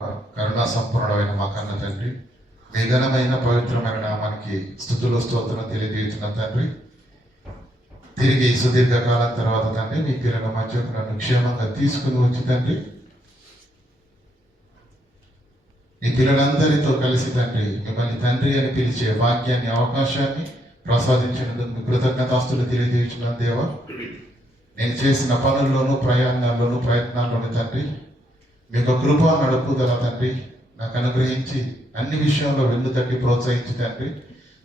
కరుణా సంపూర్ణమైన మా కన్న తండ్రి, మీ ఘనమైన పవిత్రమైన నామానికి స్తుతులు స్తోత్రం తెలియజేస్తున్న తండ్రి, తిరిగి సుదీర్ఘకాలం తర్వాత తండ్రి మీ పిల్లల మధ్యకు నన్ను క్షేమంగా తీసుకుని వచ్చి తండ్రి, ఈ పిల్లలందరితో కలిసి తండ్రి మిమ్మల్ని తండ్రి అని పిలిచే భాగ్యాన్ని, అవకాశాన్ని ప్రసాదించినందుకు కృతజ్ఞతాస్తులు తెలియజేస్తున్న దేవా, నేను చేసిన పనుల్లోనూ ప్రయాణాల్లోనూ ప్రయత్నాల్లోనూ తండ్రి మీకు కృప నడుపుదల తండ్రి నాకు అనుగ్రహించి అన్ని విషయంలో వెన్ను తట్టి ప్రోత్సహించి తండ్రి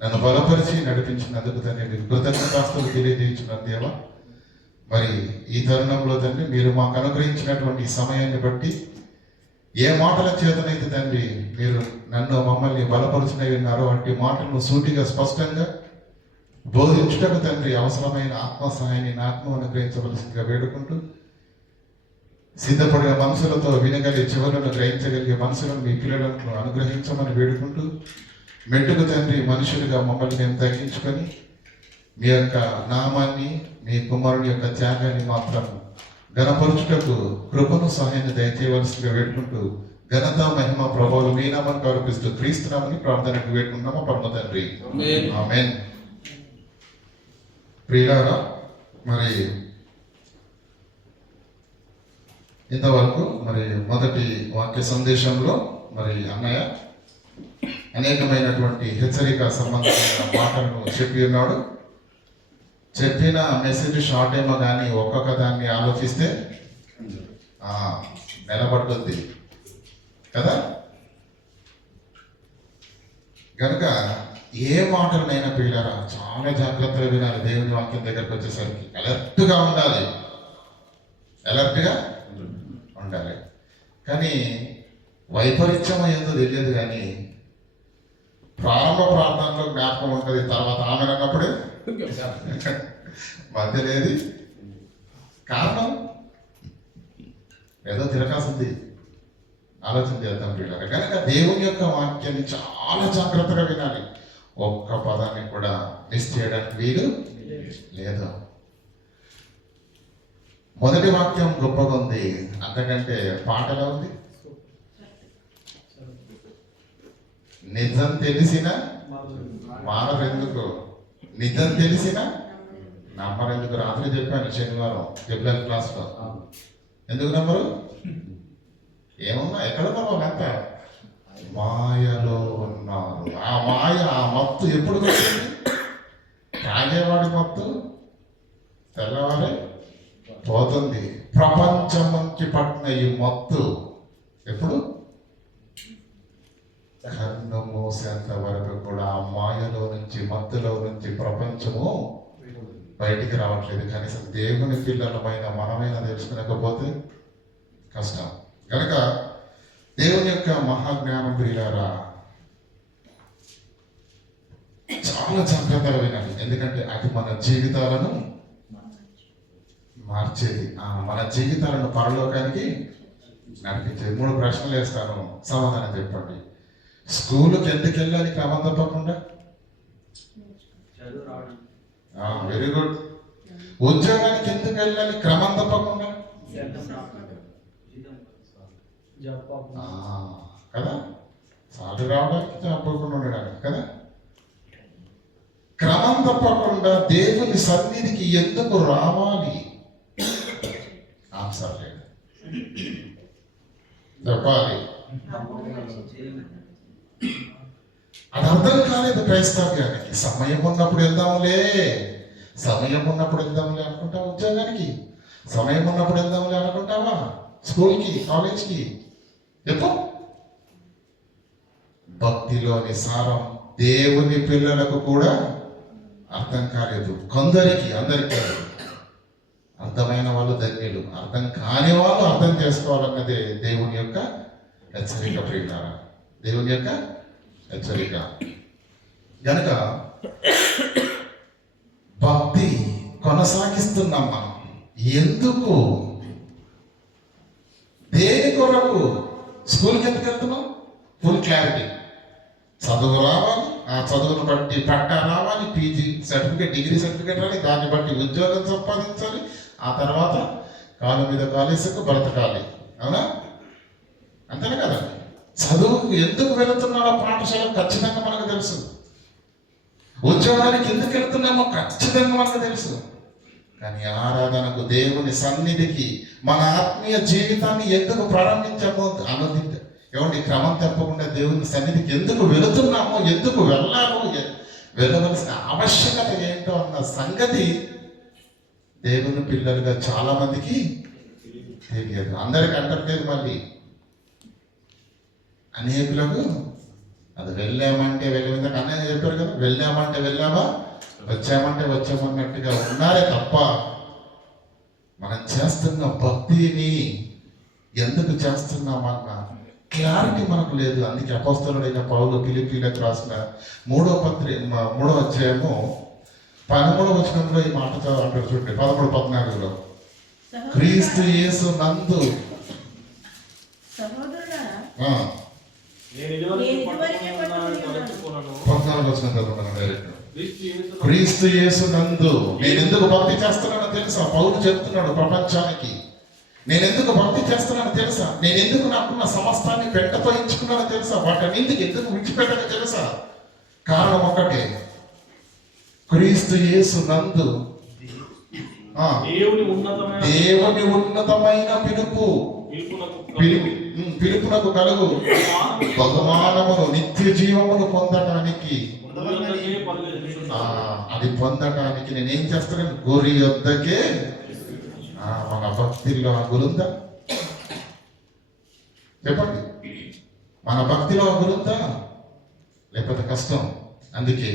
నన్ను బలపరిచి నడిపించినందుకు తండ్రి మీకు కృతజ్ఞతాస్తులు తెలియజేస్తున్న దేవా. మరి ఈ తరుణంలో తండ్రి మీరు మాకు అనుగ్రహించినటువంటి సమయాన్ని బట్టి ఏ మాటల చేతనైతే తండ్రి మీరు మమ్మల్ని బలపరుచునై ఉన్నారో అట్టి మాటలను సూటిగా స్పష్టంగా బోధించుటకు తండ్రి అవసరమైన ఆత్మ సహాయాన్ని నాకు అనుగ్రహించవలసిందిగా వేడుకుంటూ, సిద్ధపడిన మనసులతో వినగలిగే చెవులను గ్రహించగలిగే మనసులను మీ పిల్లలను అనుగ్రహించమని వేడుకుంటూ, మెట్టుకు తండ్రి మనుషులుగా మమ్మల్ని మేము తగ్గించుకొని మీ యొక్క నామాన్ని, మీ కుమారుని యొక్క త్యాగాన్ని మాత్రం ఘనపరుచుటకు కృపను సహాయాన్ని దయచేయవలసిందిగా వేడుకుంటూ, ఘనత మహిమ ప్రభావాలు మీ నామాన్ని ఆరోపిస్తూ క్రీస్తునామని ప్రార్థనకు వేడుకుంటున్నామా పరమ తండ్రి, ఆమేన్. ప్రియులారా, మరి ఇంతవరకు మరి మొదటి వాక్య సందేశంలో మరి అన్నయ్య అనేకమైనటువంటి హెచ్చరిక సంబంధమైన మాటలను చెప్పి ఉన్నాడు. చెప్పిన మెసేజ్ షార్ట్ ఏమో కానీ ఒక్కొక్క దాన్ని ఆలోచిస్తే నిలబడుతుంది కదా. కనుక ఏ మాటలనైనా పిల్లరా చాలా జాగ్రత్తగా వినాలి. దేవుని వాక్యం దగ్గరకు వచ్చేసరికి అలర్ట్గా ఉండాలి, అలర్ట్గా ఉండాలి. కానీ వైపరీత్యం ఏందో తెలియదు, కానీ ప్రారంభ ప్రార్థనలో జ్ఞాపకం ఉంటుంది, తర్వాత ఆమె అన్నప్పుడే మధ్య లేదు. కారణం ఏదో తిరకాల్సింది, ఆలోచన చేద్దాం పిల్లలు. కనుక దేవుని యొక్క వాక్యాన్ని చాలా జాగ్రత్తగా వినాలి. ఒక్క పదాన్ని కూడా మిస్ చేయడానికి వీలు లేదు. మొదటి వాక్యం గొప్పగా ఉంది, అంతకంటే పాటలో ఉంది. నిజం తెలిసిన మానరెందుకు, నిజం తెలిసిన నమ్మరెందుకు. రాత్రి చెప్పాను శనివారం ఫిబ్రవరి క్లాస్లో. ఎందుకు నమ్మరు? ఏమన్నా ఎక్కడ వాళ్ళంతా మాయలో ఉన్నారు. ఆ మాయ, ఆ మత్తు ఎప్పుడు వచ్చింది? తాగేవాడి మత్తు తెల్లవారే పోతుంది. ప్రపంచంకి పట్టిన ఈ మత్తు ఎప్పుడు? కన్ను మూసేంత వరకు కూడా ఆ మాయలో నుంచి, మత్తులో నుంచి ప్రపంచము బయటికి రావట్లేదు. కనీసం దేవుని పిల్లలమైన మనమైనా తెలుసుకునకపోతే కష్టం. కనుక దేవుని యొక్క మహాజ్ఞానం ప్రియులారా చాలా జాగ్రత్తగా వినాలి. ఎందుకంటే అది మన జీవితాలను మార్చేది, మన జీవితాలను పరలోకానికి నడిపించేది. 3 ప్రశ్నలు వేస్తాను, సమాధానం చెప్పండి. స్కూలుకి ఎందుకు వెళ్ళాలి క్రమం తప్పకుండా? Very good. ఉద్యోగానికి ఎందుకు వెళ్ళాలి క్రమం తప్పకుండా? కదా, సాటి రావడానికి తప్పకుండా ఉండడానికి కదా. క్రమం తప్పకుండా దేవుని సన్నిధికి ఎందుకు రావాలి? ఆన్సర్ లేదు, చెప్పాలి. అది అర్థం కాలేదు క్రైస్తవ్యానికి. సమయం ఉన్నప్పుడు వెళ్దాంలే, సమయం ఉన్నప్పుడు వెళ్దాంలే అనుకుంటావా? ఉద్యోగానికి సమయం ఉన్నప్పుడు వెళ్దాంలే అనుకుంటావా? స్కూల్కి, కాలేజ్కి ఎప్పుడు? భక్తిలోని సారం దేవుని పిల్లలకు కూడా అర్థం కాలేదు. కొందరికి, అందరికీ అర్థమైన వాళ్ళు ధన్యులు, అర్థం కాని వాళ్ళు అర్థం చేసుకోవాలన్నదే దేవుని యొక్క హెచ్చరిక ప్రియులారా, దేవుని యొక్క హెచ్చరిక. కనుక భక్తి కొనసాగిస్తున్నాం మనం. ఎందుకు? దేని కొరకు? స్కూల్కి ఎందుకు వెళ్తున్నాం? Full clarity. చదువు రావాలి, ఆ చదువును బట్టి పట్టా రావాలి, పీజీ సర్టిఫికేట్, డిగ్రీ సర్టిఫికేట్ రావాలి, దాన్ని బట్టి ఉద్యోగం సంపాదించాలి, ఆ తర్వాత కాలు మీద కాలేసుకు బ్రతకాలి. అవునా? అంతేనా కదా? చదువుకు ఎందుకు వెళుతున్నాడో పాఠశాల ఖచ్చితంగా మనకు తెలుసు. ఉద్యోగానికి ఎందుకు వెళుతున్నామో ఖచ్చితంగా మనకు తెలుసు. కానీ ఆరాధనకు, దేవుని సన్నిధికి, మన ఆత్మీయ జీవితాన్ని ఎందుకు ప్రారంభించామో అన్నది ఏమండి, క్రమం తప్పకుండా దేవుని సన్నిధికి ఎందుకు వెళుతున్నామో, ఎందుకు వెళ్ళాలో, వెళ్ళవలసిన ఆవశ్యకత ఏంటో అన్న సంగతి దేవుని పిల్లలుగా చాలా మందికి తెలియదు. అందరికి అంటలేదు. మళ్ళీ అనేకులకు అది వెళ్ళామంటే వెళ్ళిందా అన్నయ్య చెప్పారు కదా, వెళ్ళామంటే వెళ్ళామా, వచ్చామంటే వచ్చామన్నట్టుగా ఉన్నారే తప్ప మనం చేస్తున్న భక్తిని ఎందుకు చేస్తున్నామన్న క్లారిటీ మనకు లేదు. అందుకే అపోస్తలుడైన పౌలు ఫిలిప్పీలకు రాసిన 3వ అధ్యాయము 13వ వచనంలో ఈ మాట అంటారు చూడండి. 13-14 క్రీస్తు యేసు నందు క్రీస్తు యేసు నందు నేను ఎందుకు భక్తి చేస్తున్నానో తెలుసా? పౌలు చెప్తున్నాడు ప్రపంచానికి. నేను ఎందుకు భక్తి చేస్తున్నానో తెలుసా? నేను ఎందుకు నాకున్న సమస్తాన్ని పెంటతో ఎంచుకున్నానో తెలుసా? వాటన్నింటికి ఎందుకు విడిచిపెట్టనో తెలుసా? కారణం ఒకటే, క్రీస్తు యేసు నందు దేవుని ఉన్నతమైన పిలుపునకు కలుగు బహుమానమును, నిత్య జీవమును పొందటానికి, అది పొందటానికి నేనేం చేస్తున్నాను? గురి వద్దకే. మన భక్తిలో ఆ గురుందా? చెప్పండి, మన భక్తిలో ఆ గురుందా? లేకపోతే కష్టం. అందుకే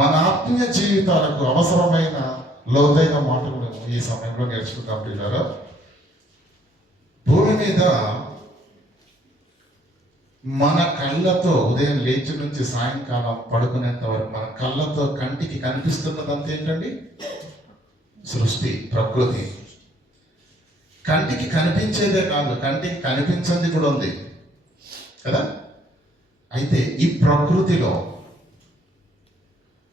మన ఆత్మీయ జీవితాలకు అవసరమైన లోతైన మాటలు ఈ సమయంలో నేర్చుకుంటాం పిల్లలు. భూమి మీద మన కళ్ళతో ఉదయం లేచి నుంచి సాయంకాలం పడుకునేంత వరకు మన కళ్ళతో కంటికి కనిపిస్తున్నదంతా ఏంటండి? సృష్టి, ప్రకృతి. కంటికి కనిపించేదే కాదు, కంటికి కనిపించింది కూడా ఉంది కదా. అయితే ఈ ప్రకృతిలో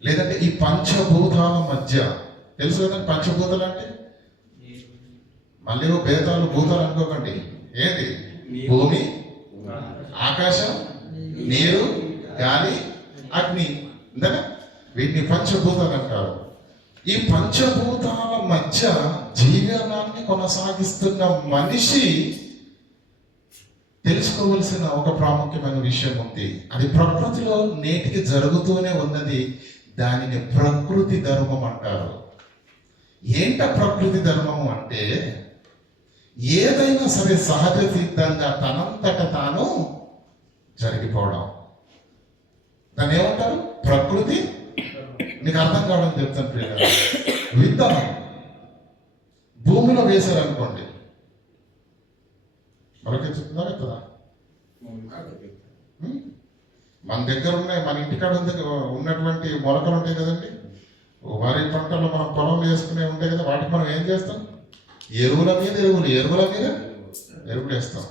లేదంటే ఈ పంచభూతాల మధ్య, తెలుసు కదండి పంచభూతాలు అంటే? మళ్ళీ భేదాలు భూతాలు అనుకోకండి. ఏంటి? భూమి, ఆకాశం, నీరు, గాలి, అగ్ని. ఇంతగా వీటిని పంచభూతాలు అంటారు. ఈ పంచభూతాల మధ్య జీవనాన్ని కొనసాగిస్తున్న మనిషి తెలుసుకోవలసిన ఒక ప్రాముఖ్యమైన విషయం ఉంది. అది ప్రకృతిలో నేటికి జరుగుతూనే ఉన్నది. దానిని ప్రకృతి ధర్మం అంటారు. ఏంట ప్రకృతి ధర్మము అంటే, ఏదైనా సరే సహజ సిద్ధంగా తనంతట తాను జరిగిపోవడం. దాన్ని ఏమంటారు? ప్రకృతి. మీకు అర్థం కావడం చెప్తాను ప్రియులారా. విత్తనం భూమిలో వేశారనుకోండి, మొలకెత్తుతుందా కదా? మన దగ్గర ఉన్నాయి, మన ఇంటికాడ ఉన్నటువంటి మొలకలు ఉంటాయి కదండి. వరి పంటలు మనం పొలం వేసుకునే ఉంటాయి కదా, వాటికి మనం ఏం చేస్తాం? ఎరువుల మీద ఎరువులు వేస్తాం.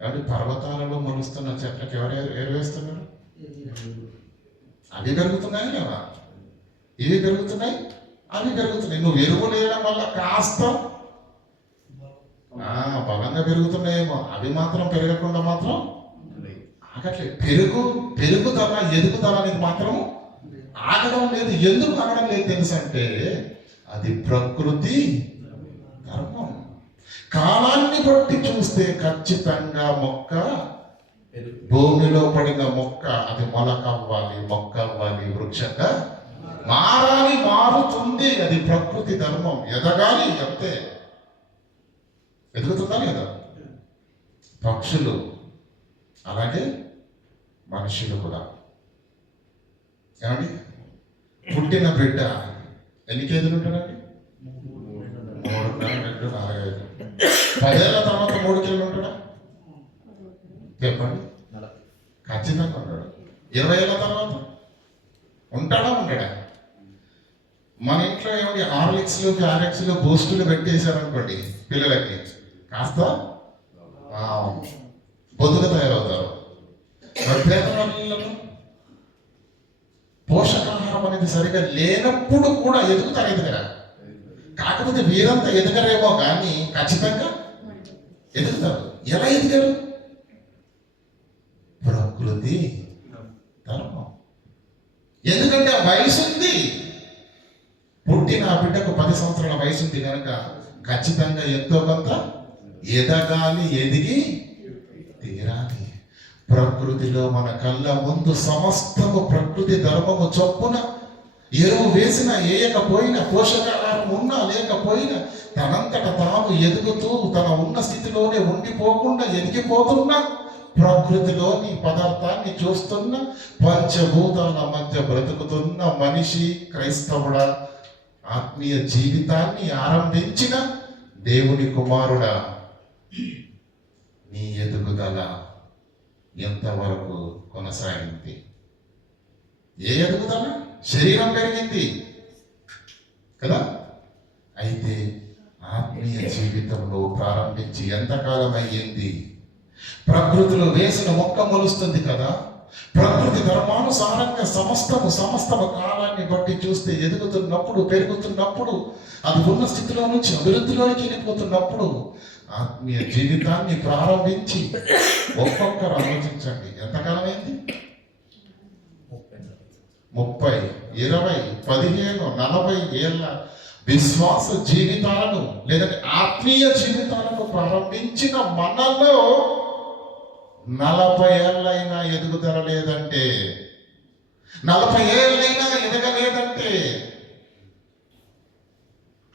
కాబట్టి పర్వతాలలో మొలుస్తున్న చెట్లకు ఎవరు ఎరువు వేస్తున్నారు? అవి పెరుగుతున్నాయి లేదా? ఇవి పెరుగుతున్నాయి, అవి పెరుగుతున్నాయి. నువ్వు ఎరువులు వేయడం వల్ల కాస్త బలంగా పెరుగుతున్నాయేమో, అవి మాత్రం పెరగకుండా మాత్రం ఆగట్లేదు. పెరుగుదల, ఎదుగుదల అనేది మాత్రం ఆగడం లేదు. ఎందుకు ఆగడం లేదు తెలుసు అంటే, అది ప్రకృతి ధర్మం. కాలాన్ని బట్టి చూస్తే ఖచ్చితంగా మొక్క, భూమిలో పడిన మొక్క అది మొలకవ్వాలి, మొక్క అవ్వాలి, వృక్షంగా మారాలి, మారుతుంది. అది ప్రకృతి ధర్మం. ఎదగాలి అంతే. ఎదుగుతుందా లేదా? పక్షులు అలాగే, మనుషులు కూడా. ఏమండి, పుట్టిన బిడ్డ ఎన్ని కేజీలు ఉంటాడండి? 3, 2, 4, 5. 10 ఏళ్ళ తర్వాత 3 కేజీలు ఉంటాడా? చెప్పండి. ఖచ్చితంగా ఉంటాడు. 20 ఏళ్ళ తర్వాత ఉంటాడా? ఉండడా? మన ఇంట్లో ఏమండి హార్లిక్స్లు, క్యారెక్స్లు, బూస్టులు పెట్టేశారనుకోండి పిల్లలకి, కాస్త బొద్దుగా తయారవుతారు. పేదవాళ్ళలో పోషకాహారం అనేది సరిగా లేనప్పుడు కూడా ఎదుగురా. కాకపోతే వీరంతా ఎదగరేమో కానీ ఖచ్చితంగా ఎదుగుతారు. ఎలా ఎదిగారు? ప్రకృతి ధర్మం. ఎందుకంటే ఆ వయసు ఉంది. పుట్టిన ఆ బిడ్డకు 10 సంవత్సరాల వయసు ఉంది కనుక ఖచ్చితంగా ఎంతో కొంత ఎదగాలి, ఎదిగి తీరాలి. ప్రకృతిలో మన కళ్ళ ముందు సమస్తము ప్రకృతి ధర్మము చొప్పున ఎరువు వేసినా వేయకపోయినా, పోషకాహారం ఉన్నా లేకపోయినా తనంతట తాను ఎదుగుతూ తన ఉన్న స్థితిలోనే ఉండిపోకుండా ఎదిగిపోతున్నా ప్రకృతిలోని పదార్థాన్ని చూస్తున్న పంచభూతాల మధ్య బ్రతుకుతున్న మనిషి, క్రైస్తవుడా, ఆత్మీయ జీవితాన్ని ఆరంభించిన దేవుని కుమారుడా, నీ ఎదుగుదల ఎంతవరకు కొనసాగింది? ఏ ఎదుగుదల? శరీరం పెరిగింది కదా. అయితే ఆత్మీయ జీవితంలో ప్రారంభించి ఎంతకాలం అయ్యింది? ప్రకృతిలో వేసిన మొక్క మొలుస్తుంది కదా. ప్రకృతి ధర్మానుసారంగా సమస్తము కాలాన్ని బట్టి చూస్తే ఎదుగుతున్నప్పుడు, పెరుగుతున్నప్పుడు, అది ఉన్న స్థితిలో నుంచి అభివృద్ధిలోకి వెళ్ళిపోతున్నప్పుడు ఆత్మీయ జీవితాన్ని ప్రారంభించి ఒక్కొక్కరు ఆలోచించండి, ఎంతకాలం అయింది? 30, 20, 15, 40 ఏళ్ళ విశ్వాస జీవితాలను లేదంటే ఆత్మీయ జీవితాలను ప్రారంభించిన మనలో 40 ఏళ్ళైనా ఎదుగుదల లేదంటే, 40 ఏళ్ళైనా ఎదగలేదంటే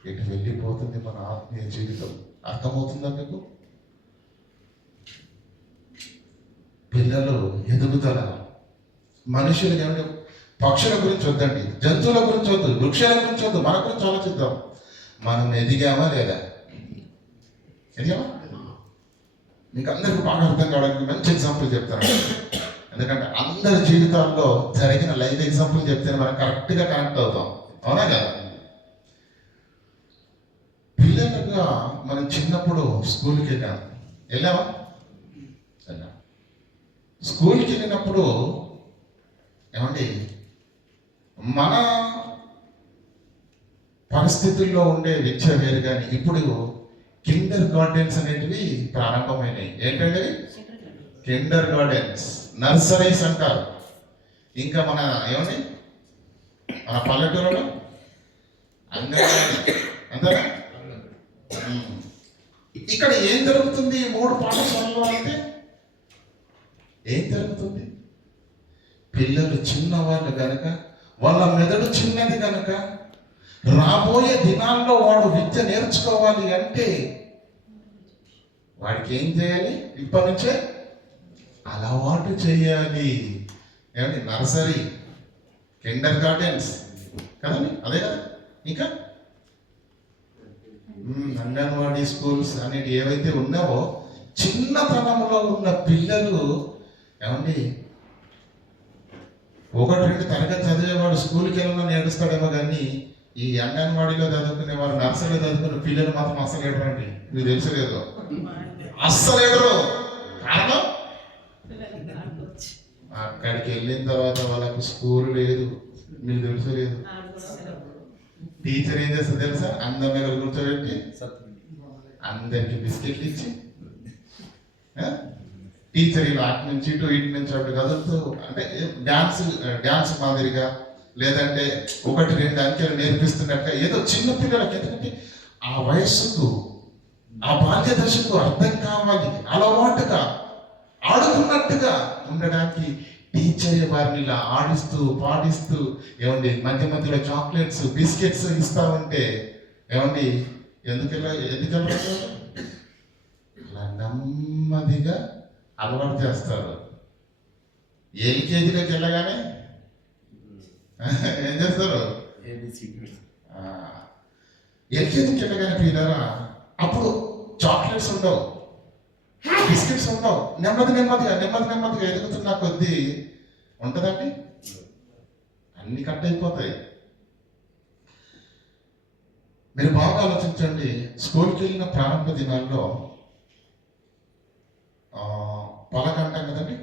ఎటు వెళ్ళిపోతుంది మన ఆత్మీయ జీవితం? అర్థమవుతుందా మీకు? పిల్లలు ఎదుగుదల, మనుషులు ఏమిటి, పక్షుల గురించి వద్దండి, జంతువుల గురించి వద్దు, వృక్షాల గురించి వద్దు, మన గురించి ఆలోచిద్దాం. మనం ఎదిగామా లేదా? ఎదిగామా? మీకు అందరికీ బాగా అర్థం కావడానికి మంచి ఎగ్జాంపుల్ చెప్తాను. ఎందుకంటే అందరి జీవితాల్లో జరిగిన లైవ్ ఎగ్జాంపుల్ చెప్తేనే మనం కరెక్ట్గా కనెక్ట్ అవుతాం. అవునా కదా? పిల్లలుగా మనం చిన్నప్పుడు స్కూల్కి వెళ్ళామా? స్కూల్కి వెళ్ళినప్పుడు ఏమండి, మన పరిస్థితుల్లో ఉండే విద్య వేరు. కానీ ఇప్పుడు కిండర్ గార్డెన్స్ అనేటివి ప్రారంభమైనాయి. ఏంటంటే కిండర్ గార్డెన్స్, నర్సరీస్ అంటారు. ఇంకా మన ఏమండి, మన పల్లెటూరులో అంగన్వాడీ అంతేనా? ఇక్కడ ఏం జరుగుతుంది? 3 పాఠశాలలో అయితే ఏం జరుగుతుంది? పిల్లలు చిన్నవాళ్ళు గనక, వాళ్ళ మెదడు చిన్నది గనక, రాబోయే దినాల్లో వాడు విద్య నేర్చుకోవాలి అంటే వాడికి ఏం చేయాలి? ఇప్పటి నుంచే అలవాటు చేయాలి. ఏమండి, నర్సరీ, కిండర్ గార్డెన్స్ కదండి, అదే కదా. ఇంకా అంగన్వాడీ స్కూల్స్ అనేవి ఏవైతే ఉన్నావో, చిన్నతనంలో ఉన్న పిల్లలు ఏమండి 1-2 తరగతి చదివేవాడు స్కూల్కి వెళ్ళమని ఏడుస్తాడేమో కానీ ఈ అంగన్వాడీలో చదువుకునేవారు, నర్సరీలో చదువుకునే పిల్లలు మాత్రం అస్సలు ఏడరండి. మీకు తెలుసలేదు, అస్సలు ఏడరు. కారణం అక్కడికి వెళ్ళిన తర్వాత వాళ్ళకు స్కూల్ లేదు. మీకు తెలుసలేదు. టీచర్ ఏం చేస్తుంది తెలుసా? అందరి దగ్గర కూర్చోబెట్టి అందరికి బిస్కెట్లు ఇచ్చి, టీచర్ ఇలా అటు నుంచి ఇటు, ఇటు నుంచి అటు కదులుతూ, అంటే డ్యాన్స్ మాదిరిగా లేదంటే 1-2 అంకెలు నేర్పిస్తున్నట్టుగా ఏదో చిన్న పిల్లలకి. ఎందుకంటే ఆ వయస్సుకు, ఆ బాల్య దశకు అర్థం కావాలి, అలవాటుగా ఆడుతున్నట్టుగా ఉండడానికి టీచర్ వారిని ఇలా ఆడిస్తూ పాడిస్తూ ఏమండి మధ్య మధ్యలో చాక్లెట్స్, బిస్కెట్స్ ఇస్తా ఉంటే ఏమండి ఎందుకెళ్ళరు? అలా నెమ్మదిగా అలవాటు చేస్తారు. ఎల్కేజీలోకి వెళ్ళగానే ఏం చేస్తారు? ఎల్కేజీకి వెళ్ళగానే పిల్లరా అప్పుడు చాక్లెట్స్ ఉండవు, బిస్కెట్స్ ఉండవు. నెమ్మదిగా ఎదుగుతున్న కొద్దీ ఉంటుందండి, అన్ని కట్ అయిపోతాయి. మీరు బాగా ఆలోచించండి. స్కూల్కి వెళ్ళిన ప్రారంభ దినాల్లో పలకంటాం కదండి.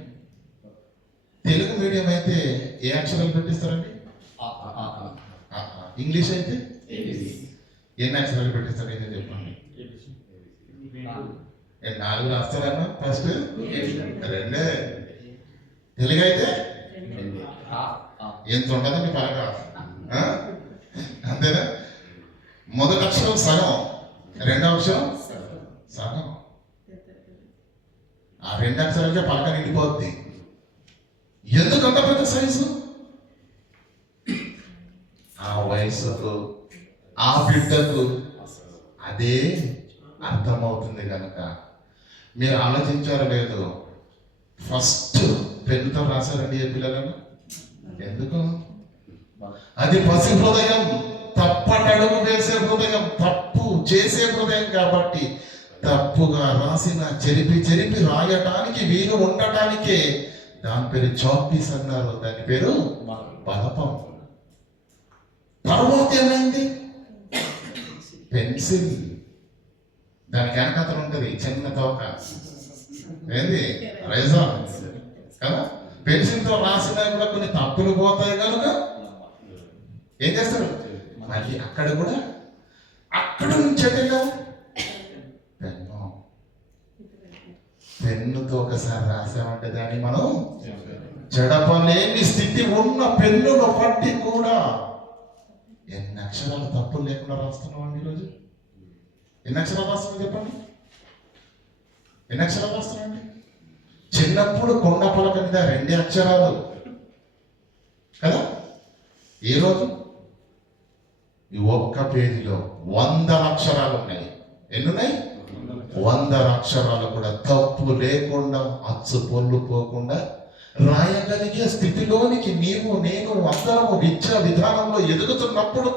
తెలుగు మీడియం అయితే ఏ అక్షరాలు పెట్టిస్తారండి? ఇంగ్లీష్ అయితే ఎన్ని అక్షరాలు పెట్టిస్తారు? అయితే చెప్పండి. 4 రాస్తారన్నా? ఫస్ట్ 2. తెలుగైతే ఎంత ఉండదండి బాగా, అంతేనా? మొదటి అక్షరం సగం, రెండో అక్షరం సగం. ఆ రెండు అక్షరాలకే పలక నిండిపోద్ది. ఎందుకంత పెద్ద సైజు? ఆ వయసుకు, ఆ బిడ్డకు అదే అర్థమవుతుంది కనుక మీరు ఆలోచించారో లేదు, ఫస్ట్ పెన్నుతో రాశారండి ఏ పిల్లలను? ఎందుకు? అది పసి హృదయం, తప్పటడుగు వేసే హృదయం, తప్పు చేసే హృదయం కాబట్టి తప్పుగా రాసిన చెరిపి చెరిపి రాయటానికి వీలు ఉండటానికే దాని పేరు చాక్పీస్ అన్నారు, దాని పేరు బలపం. తర్వాత ఏమైంది? పెన్సిల్. దానికి వెనకతలు ఉంటుంది చిన్న తోక, ఏంది రైజర్ కదా. పెన్సిల్తో రాసినా కూడా కొన్ని తప్పులు పోతాయి కనుక ఏం చేస్తారు? మళ్ళీ అక్కడ కూడా అక్కడ నుంచి పెన్నుతో ఒకసారి రాసామంటే దాన్ని మనం చెడపలేని స్థితి ఉన్న పెన్నును పట్టి కూడా ఎన్ని అక్షరాలు తప్పులు లేకుండా రాస్తున్నాం అండి ఈరోజు. ఎన్ని అక్షరాలు రాస్తున్నాం చెప్పండి? ఎన్ని అక్షరాలు రాస్తున్నాండి? చిన్నప్పుడు కొండ పలక మీద 2 అక్షరాలు కదా. ఈ రోజు ఈ ఒక్క పేజీలో 100 అక్షరాలు ఉన్నాయి. ఎన్ని ఉన్నాయి? 100 అక్షరాలు కూడా తప్పు లేకుండా, అచ్చు పొల్లు పోకుండా రాయగలిగే స్థితిలోనికి నీవు నేను అందరము విద్యా విధానంలో ఎదుగుతున్నప్పుడు,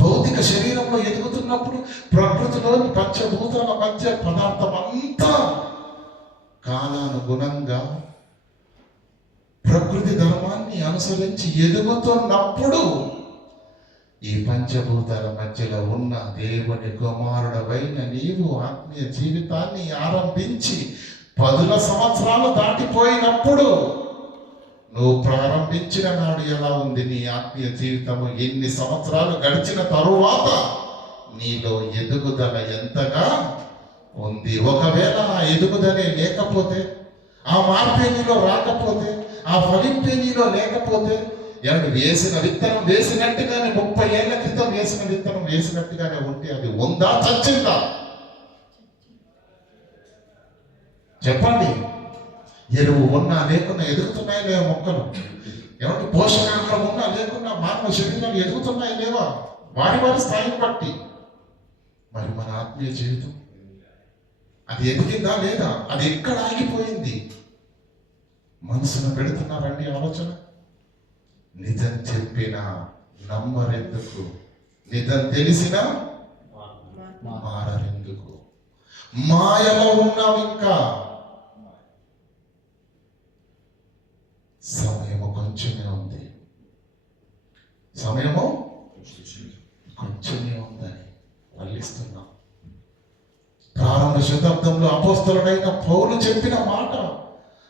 భౌతిక శరీరంలో ఎదుగుతున్నప్పుడు, ప్రకృతిలోని పంచభూతాల మధ్య పదార్థం అంతా కాలానుగుణంగా ప్రకృతి ధర్మాన్ని అనుసరించి ఎదుగుతున్నప్పుడు ఈ పంచభూతాల మధ్యలో ఉన్న దేవుని కుమారుడవైన నీవు ఆత్మీయ జీవితాన్ని ఆరంభించి 10 సంవత్సరాలు దాటిపోయినప్పుడు నువ్వు ప్రారంభించిన నాడు ఎలా ఉంది నీ ఆత్మీయ జీవితము? ఎన్ని సంవత్సరాలు గడిచిన తరువాత నీలో ఎదుగుదల ఎంతగా ఉంది? ఒకవేళ ఆ ఎదుగుదలే లేకపోతే, ఆ మార్పే నీలో రాకపోతే, ఆ ఫలింపే నీలో లేకపోతే, ఎవరు వేసిన విత్తనం వేసినట్టుగానే 30 ఏళ్ల క్రితం వేసిన విత్తనం వేసినట్టుగానే ఉంటే అది ఉందా, చచ్చిందా? చెప్పండి. ఎరువు ఉన్నా లేకున్నా ఎదుగుతున్నాయి లేవా మొక్కలు? ఏమంటే పోషకాంశం ఉన్నా లేకున్నా మానవ శరీరాలు ఎదుగుతున్నాయి లేవా? వారి వారి స్థాయిని బట్టి. మరి మన ఆత్మీయ జీవితం అది ఎదిగిందా లేదా? అది ఎక్కడ ఆగిపోయింది? మనసును పెడుతున్నారండి ఆలోచన. నిజం చెప్పినా నమ్మరెందుకు? నిజం తెలిసినా మారరెందుకు? మాయలో ఉన్నాం ఇంకా. సమయము కొంచెమే ఉంది, సమయము కొంచెమే ఉందని వల్లిస్తున్నాం. ప్రారంభ శతాబ్దంలో అపోస్తలుడైన పౌలు చెప్పిన మాట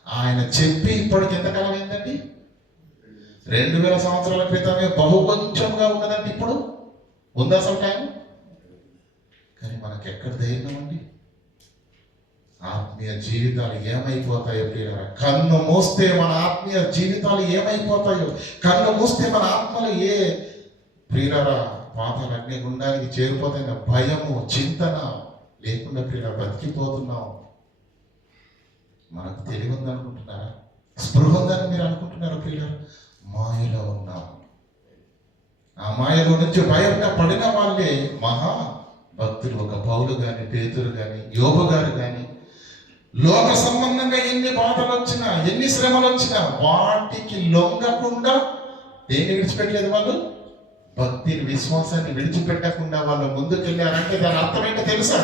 ఆయన చెప్పి ఇప్పటికి ఎంతకాలం అయిందండి? 2000 సంవత్సరాల క్రితమే బహు కొంచెంగా ఉన్నదండి. ఇప్పుడు ఉందా అసలు టైం? కానీ మనకి ఎక్కడ ధైర్యం అండి? ఆత్మీయ జీవితాలు ఏమైపోతాయో ప్రియులారా, కన్ను మూస్తే మన ఆత్మీయ జీవితాలు ఏమైపోతాయో, కన్ను మూస్తే మన ఆత్మలు ఏ ప్రియులారా పాతాల అగ్ని గుండానికి చేరిపోతాయన్న భయము, చింతన లేకుండా ప్రియులారా బతికిపోతున్నాం. మనకు తెలివి ఉందనుకుంటున్నారా? స్పృహ ఉందని మీరు అనుకుంటున్నారా ప్రియులారా? మాయలో ఉన్నాం. ఆ మాయలో నుంచి బయట పడిన వాళ్ళే మహా భక్తులు. ఒక పౌలు కానీ, పేతురు కానీ, యోబు గారు కానీ లోక సంబంధంగా ఎన్ని బాధలు వచ్చినా, ఎన్ని శ్రమలు వచ్చినా వాటికి లొంగకుండా దేన్ని విడిచిపెట్టలేదు వాళ్ళు? భక్తిని, విశ్వాసాన్ని విడిచిపెట్టకుండా వాళ్ళు ముందుకెళ్ళారంటే దాని అర్థం ఏంటో తెలుసా?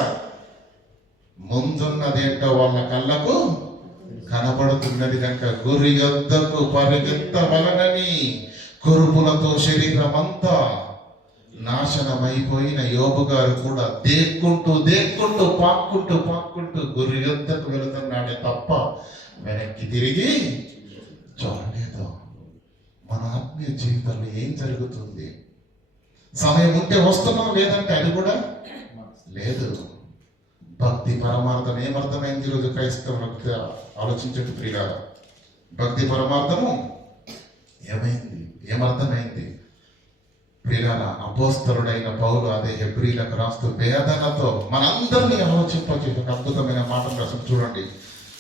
ముందున్నదేంటో వాళ్ళ కళ్ళకు కనబడుతున్నది కనుక గురి యొద్దకు పరిగెత్తవలనని కురుపులతో శరీరం అంతా నాశనమైపోయిన యోబు గారు కూడా దేక్కుంటూ పాక్కుంటూ గురి యొద్దకు వెళుతున్నాడే తప్ప వెనక్కి తిరిగి చూడలేదు. మన ఆత్మీయ జీవితంలో ఏం జరుగుతుంది? సమయం ఉంటే వస్తున్నాం, లేదంటే అది కూడా లేదు. భక్తి పరమార్థం ఏమర్థమైంది ఈరోజు క్రైస్తవులకు? ఆలోచించండి ప్రియులారా. భక్తి పరమార్థము ఏమైంది? ఏమర్థమైంది? ప్రియులారా, అపోస్తలుడైన పౌలు అదే హెబ్రీలకు రాస్తూ వేదనతో మనందరినీ ఆలోచింపచేసి ఒక అద్భుతమైన మాటను రాసిన చూడండి.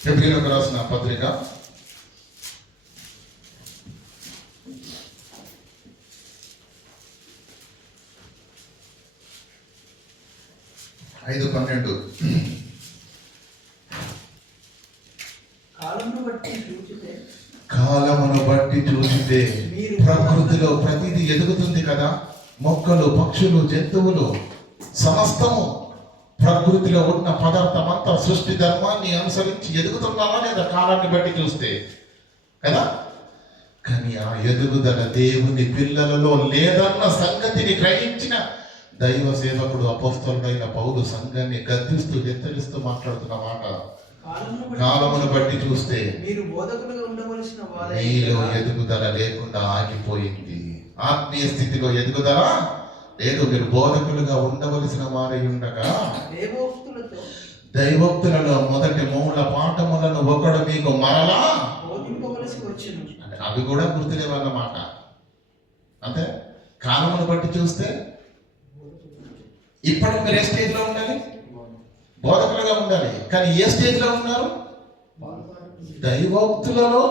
హెబ్రీలకు రాసిన పత్రిక 5:12. కాలమును బట్టి చూచితే ప్రకృతిలో ప్రతిదీ ఎదుగుతుంది కదా. మొక్కలు, పక్షులు, జంతువులు సమస్తము ప్రకృతిలో ఉన్న పదార్థం అంతా సృష్టి ధర్మాన్ని అనుసరించి ఎదుగుతున్నామా లేదా? కాలాన్ని బట్టి చూస్తే కదా. కానీ ఆ ఎదుగుదల దేవుని పిల్లలలో లేదన్న సంగతిని గ్రహించిన దైవ సేవకుడు అపోస్తలుడైన పౌలు సంఘాన్ని గద్దిస్తూ హెచ్చరిస్తూ మాట్లాడుతున్న మాట, కాలమును బట్టి చూస్తే మీలో ఎదుగుదల లేకుండా ఆగిపోయింది. ఆత్మీయ స్థితిలో ఎదుగుదల లేదు. మీరు బోధకులుగా ఉండవలసిన వారై ఉండగా దైవోక్తులలో మొదటి మూల పాఠములను ఒకడు మీకు మరలా అంటే అవి కూడా గుర్తులేవన్నమాట. అంతే. కాలమును బట్టి చూస్తే ఇప్పటికి మీరు ఏ స్టేజ్ లో ఉండాలి? బోధకులుగా ఉండాలి. కానీ ఏ స్టేజ్ లో ఉన్నారు? దైవోక్తులలో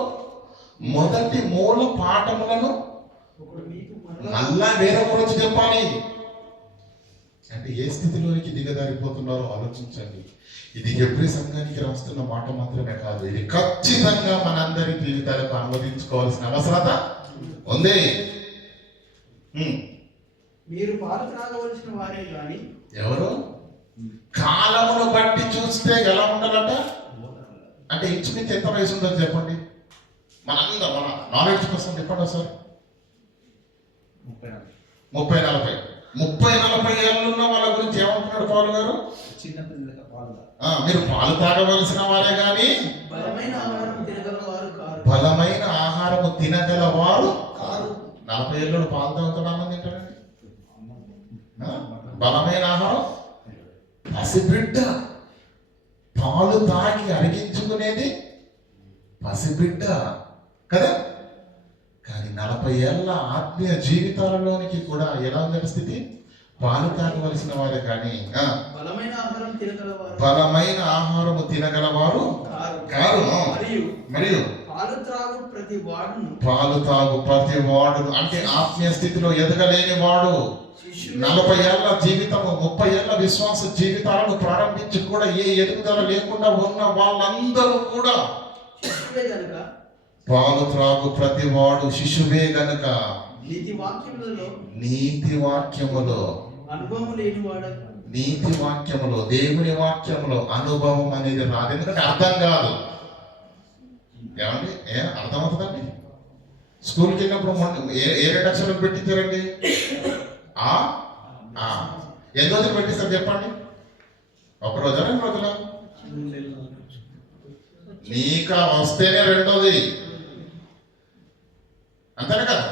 మొదటి మూల పాఠములను మళ్ళా వేరొకరు వచ్చి చెప్పాలి అంటే ఏ స్థితిలోనికి దిగదారిపోతున్నారో ఆలోచించండి. ఇది హెబ్రీ సంఘానికి రాస్తున్న మాట మాత్రమే కాదు, ఇది ఖచ్చితంగా మనందరి జీవితాలకు అనువదించుకోవాల్సిన అవసరత ఉంది. మీరు పాలు త్రాగవలసిన వారే గాని ఎవరు? కాలమును బట్టి చూస్తే ఎలా ఉండాలంట అంటే ఇంచుమించు ఎంత వయసు ఉందని చెప్పండి. మన నాలెడ్జ్ కోసం చెప్పండి సార్. 30-40 ఏళ్ళున్న వాళ్ళ గురించి ఏమంటున్నాడు పౌలు గారు? మీరు పాలు తాగవలసిన వారే గాని బలమైన ఆహారము తినగల వారు కారు. 40 ఏళ్ళు పాలు తాగుతాడు అన్నది ఏంటండి? బలమైన ఆహారం పసిబిడ్డ పాలు తాగి అరిగించుకునేది పసిబిడ్డ కదా. కానీ 40 ఏళ్ళ ఆత్మీయ జీవితాలలోనికి కూడా ఎలా ఉందని స్థితి? పాలు తాగవలసిన వారే కానీ బలమైన ఆహారము తినగలవారు కారు. మరియు పాలు తాగు ప్రతి వాడును అంటే ఆత్మీయ స్థితిలో ఎదగలేని వాడు 40 ఏళ్ల జీవితము 30 ఏళ్ల విశ్వాస జీవితాలను ప్రారంభించి కూడా ఏ ఎదుగుదల లేకుండా ఉన్న వాళ్ళందరూ కూడా పాలు త్రాగు ప్రతి వాడు శిశువే గనుక నీతి వాక్యములో దేవుని వాక్యములో అనుభవం అనేది రాదు. ఎందుకంటే అర్థం కాదు. ఏమండి అర్థమవుతుందండి? స్కూల్కి వెళ్ళినప్పుడు ఏ 2 అక్షరాలు పెట్టించారండి? ఎన్ని రోజులు పెట్టిస్తారు చెప్పండి? 1 రోజా 2 రోజులా? నీక వస్తేనే రెండోది, అంతేనే కదా?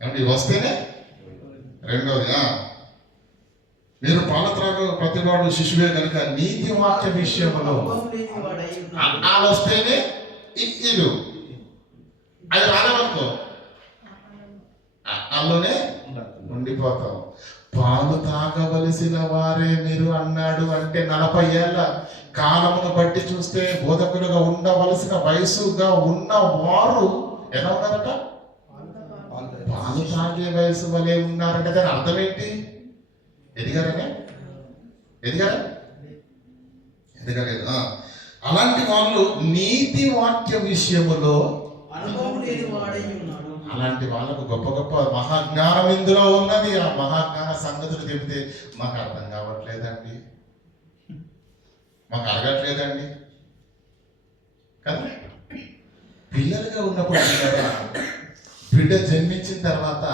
ఏమండి వస్తేనే రెండోది. మీరు పాలు త్రాగు ప్రతివాడు శిశువే కనుక నీతి వాక్య విషయంలో వాళ్ళు వస్తేనే ఇల్లు అది రాలేవనుకో అల్లోనే ఉండిపోతాం. పాలు తాగవలసిన వారే మీరు అన్నాడు అంటే 40 ఏళ్ళ కాలమును బట్టి చూస్తే బోధకులుగా ఉండవలసిన వయసుగా ఉన్న వారు ఎలా ఉన్నారట? పాలు తాగే వయసు వలె ఉన్నారంటే దాని అర్థం ఏంటి? ఎదిగారనే? ఎదగలేదు. అలాంటి వాళ్ళు నీతి వాక్య విషయములో అలాంటి వాళ్ళకు గొప్ప గొప్ప మహాజ్ఞానం ఇందులో ఉన్నది. ఆ మహాజ్ఞాన సంగతులు చెబితే మాకు అర్థం కావట్లేదండి, మాకు అరగట్లేదండి కదా. పిల్లలుగా ఉన్నప్పుడు బిడ్డ జన్మించిన తర్వాత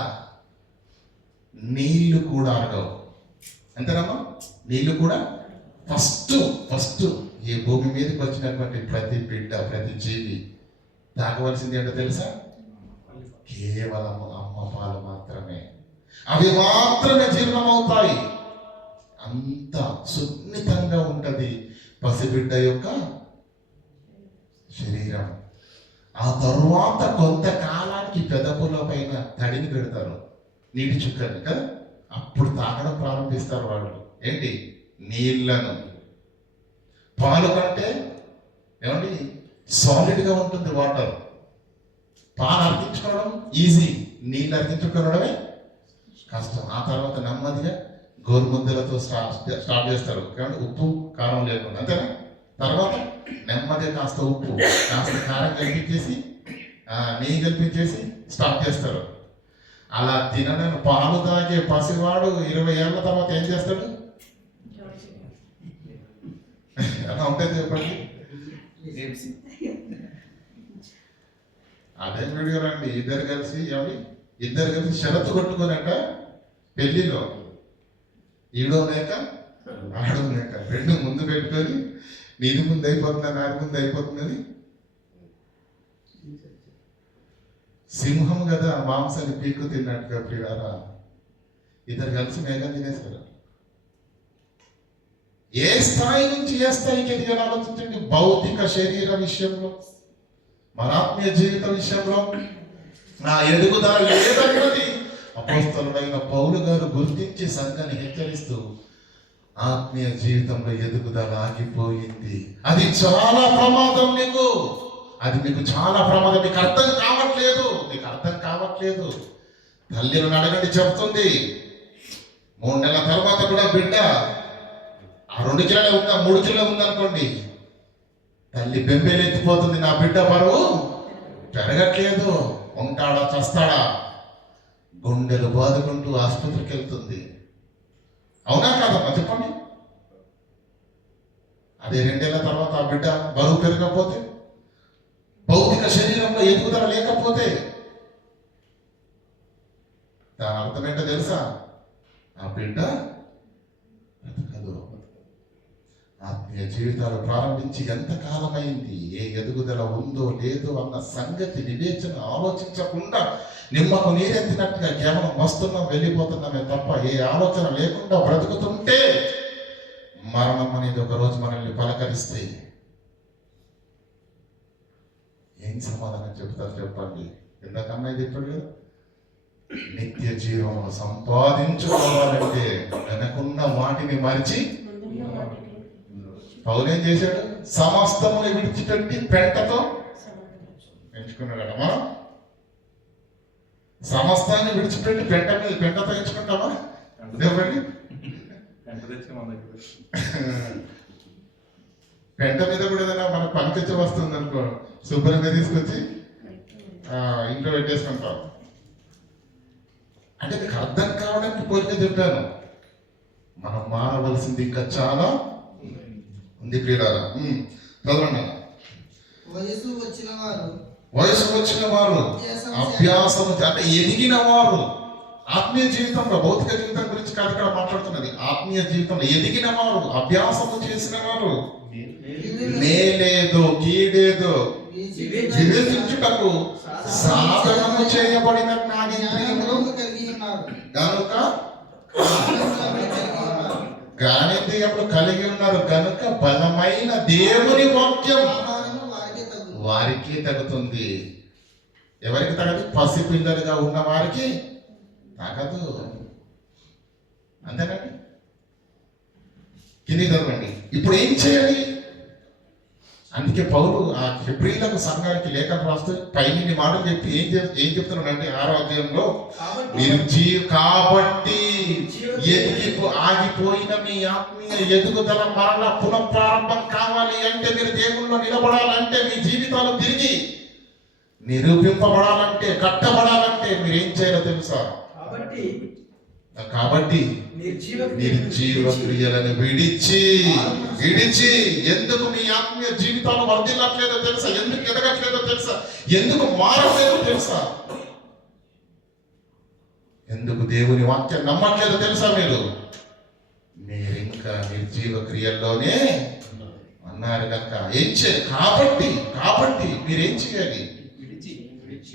నీళ్లు కూడా అరగవు. అంతేనమ్మా? నీళ్లు కూడా ఫస్ట్ ఈ భూమి మీదకి వచ్చినటువంటి ప్రతి బిడ్డ ప్రతి జీవి తాగవలసింది ఏంటో తెలుసా? కేవలము అమ్మ పాలు మాత్రమే. అవి మాత్రమే జీర్ణమవుతాయి. అంత సున్నితంగా ఉంటది పసిబిడ్డ యొక్క శరీరం. ఆ తరువాత కొంతకాలానికి పెదవుల పైన తడిని పెడతారు, నీటి చుక్కని కదా, అప్పుడు తాగడం ప్రారంభిస్తారు వాళ్ళు. ఏంటి? నీళ్లను. పాలు కంటే ఏమండి సాలిడ్గా ఉంటుంది వాటర్. పాలు అర్గించుకోవడం ఈజీ, నీళ్ళు అర్గించుకోవడమే కష్టం. ఆ తర్వాత నెమ్మదిగా గోరుముద్దలతో స్టార్ట్ చేస్తారు, కాబట్టి ఉప్పు కారం లేకుండా, అంతేనా? తర్వాత నెమ్మదిగా కాస్త ఉప్పు కాస్త కారం కల్పించేసి నెయ్యి కల్పించేసి స్టార్ట్ చేస్తారు. అలా తినడానికి పాలు తాగే పసివాడు 20 ఏళ్ళ తర్వాత ఏం చేస్తాడు? ఎలా ఉంటుంది చెప్పండి? అదే వీడియో రండి, ఇద్దరు కలిసి షరతు కొట్టుకోనట పెళ్లిలో, ఈడో లేక ఆడో లేక రెండు ముందు పెట్టుకొని నీది ముందు అయిపోతుందా నాది ముందు అయిపోతుందని. సింహం కదా మాంసాన్ని పీక్కు తిన్నట్టుగా ప్రియులారా ఇద్దరు కలిసి మేఘం తినేశారు. ఏ స్థాయి నుంచి ఏ స్థాయికి ఎదిగారు ఆలోచించండి. భౌతిక శరీర విషయంలో, మన ఆత్మీయ జీవిత విషయంలో నా ఎదుగుదల లేదన్నది అపోస్తలుడైన పౌలు గారు గుర్తించి సంఘాన్ని హెచ్చరిస్తూ, ఆత్మీయ జీవితంలో ఎదుగుదల ఆగిపోయింది, అది చాలా ప్రమాదం నీకు, అది మీకు చాలా ప్రమాదం, మీకు అర్థం కావట్లేదు. తల్లిని అడగండి చెప్తుంది. 3 నెలల తర్వాత కూడా బిడ్డ 2 కిలోలే ఉందా 3 కిలో ఉందనుకోండి, తల్లి బెంబేలెత్తిపోతుంది, నా బిడ్డ బరువు పెరగట్లేదు, ఉంటాడా చస్తాడా, గుండెలు బాదుకుంటూ ఆసుపత్రికి వెళ్తుంది. అవునా కాదమ్మా చెప్పండి? అదే 2 ఏళ్ల తర్వాత ఆ బిడ్డ బరువు పెరగకపోతే, భౌతిక శరీరంలో ఎదుగుదల లేకపోతే, దాని అర్థం ఏంటో తెలుసా? ఆ బిడ్డ బ్రతకదు. ఆత్మీయ జీవితాలు ప్రారంభించి ఎంతకాలమైంది, ఏ ఎదుగుదల ఉందో లేదో అన్న సంగతి వివేచన ఆలోచించకుండా నిమ్మకు నీరెత్తినట్టుగా కేవలం వస్తున్నాం వెళ్ళిపోతున్నామే తప్ప ఏ ఆలోచన లేకుండా బ్రతుకుతుంటే, మరణం అనేది ఒక రోజు మనల్ని పలకరిస్తే ఏం సమాధానం చెప్తారు చెప్పండి? ఇందాకన్నా చెప్పాడు కదా, నిత్య జీవము సంపాదించుకోవాలంటే వెనకున్న వాటిని మరిచి, పౌలేం చేశాడు? సమస్తముని విడిచిపెట్టి పెంటతో ఎంచుకున్నాడు. మనం సమస్తాన్ని విడిచిపెట్టి పెంటతో ఎంచుకుంటామా? చెప్పండి. పెంట మీద కూడా ఏదైనా మనకు పనికొచ్చి వస్తుంది అనుకో, శుభ్రంగా తీసుకొచ్చి ఇంట్లో పెట్టేసుకుంటాం. అంటే మీకు అర్థం కావడానికి పోలిక చెప్పాను. మనం మారవలసింది ఇంకా చాలా ఉంది ప్రియులారా. చదవండి. వయసు వచ్చిన వారు అభ్యాసము, అంటే ఎదిగిన వారు, ఆత్మీయ జీవితంలో, భౌతిక జీవితం గురించి కాదు ఇక్కడ మాట్లాడుతున్నది, ఆత్మీయ జీవితంలో ఎదిగిన వారు, అభ్యాసము చేసిన వారు, మేలేదో కీడేదో వివేచించుటకు సాధనము చేయబడిన జ్ఞానేంద్రియములు కలిగి ఉన్నారు కనుక బలమైన దేవుని వాక్యం వారికి తగుతుంది. ఎవరికి తగదు? పసిపిల్లలుగా ఉన్న వారికి తగదు. అంతేనండి. కింది చదవండి. ఇప్పుడు ఏం చేయాలి? అందుకే పౌలు ఆ హెబ్రీయులకు సంఘానికి లేఖను రాస్తూ పైని మాటలు చెప్పి ఏం చెప్తున్నాడంటే 6వ అధ్యాయంలో, మీరు కాబట్టి ఆగిపోయిన మీ ఆత్మీయ ఎదుగుదల మరలా పునఃప్రారంభం కావాలి అంటే, మీరు దేవుల్లో నిలబడాలంటే, మీ జీవితాలు తిరిగి నిరూపింపబడాలంటే, కట్టబడాలంటే మీరేం చేయాలో తెలుసా? కాబట్టి నిర్జీవ క్రియలను విడిచి ఎందుకు మీ ఆత్మీయ జీవితాలు వర్ధిల్లట్లేదో తెలుసా? ఎందుకు ఎదగట్లేదో తెలుసా? ఎందుకు మారట్లేదో తెలుసా? ఎందుకు దేవుని వాక్యం నమ్మట్లేదో తెలుసా? మీరు ఇంకా నిర్జీవ క్రియల్లోనే అన్నారు కనుక ఏం చేయాలి? కాబట్టి మీరేం చేయాలి?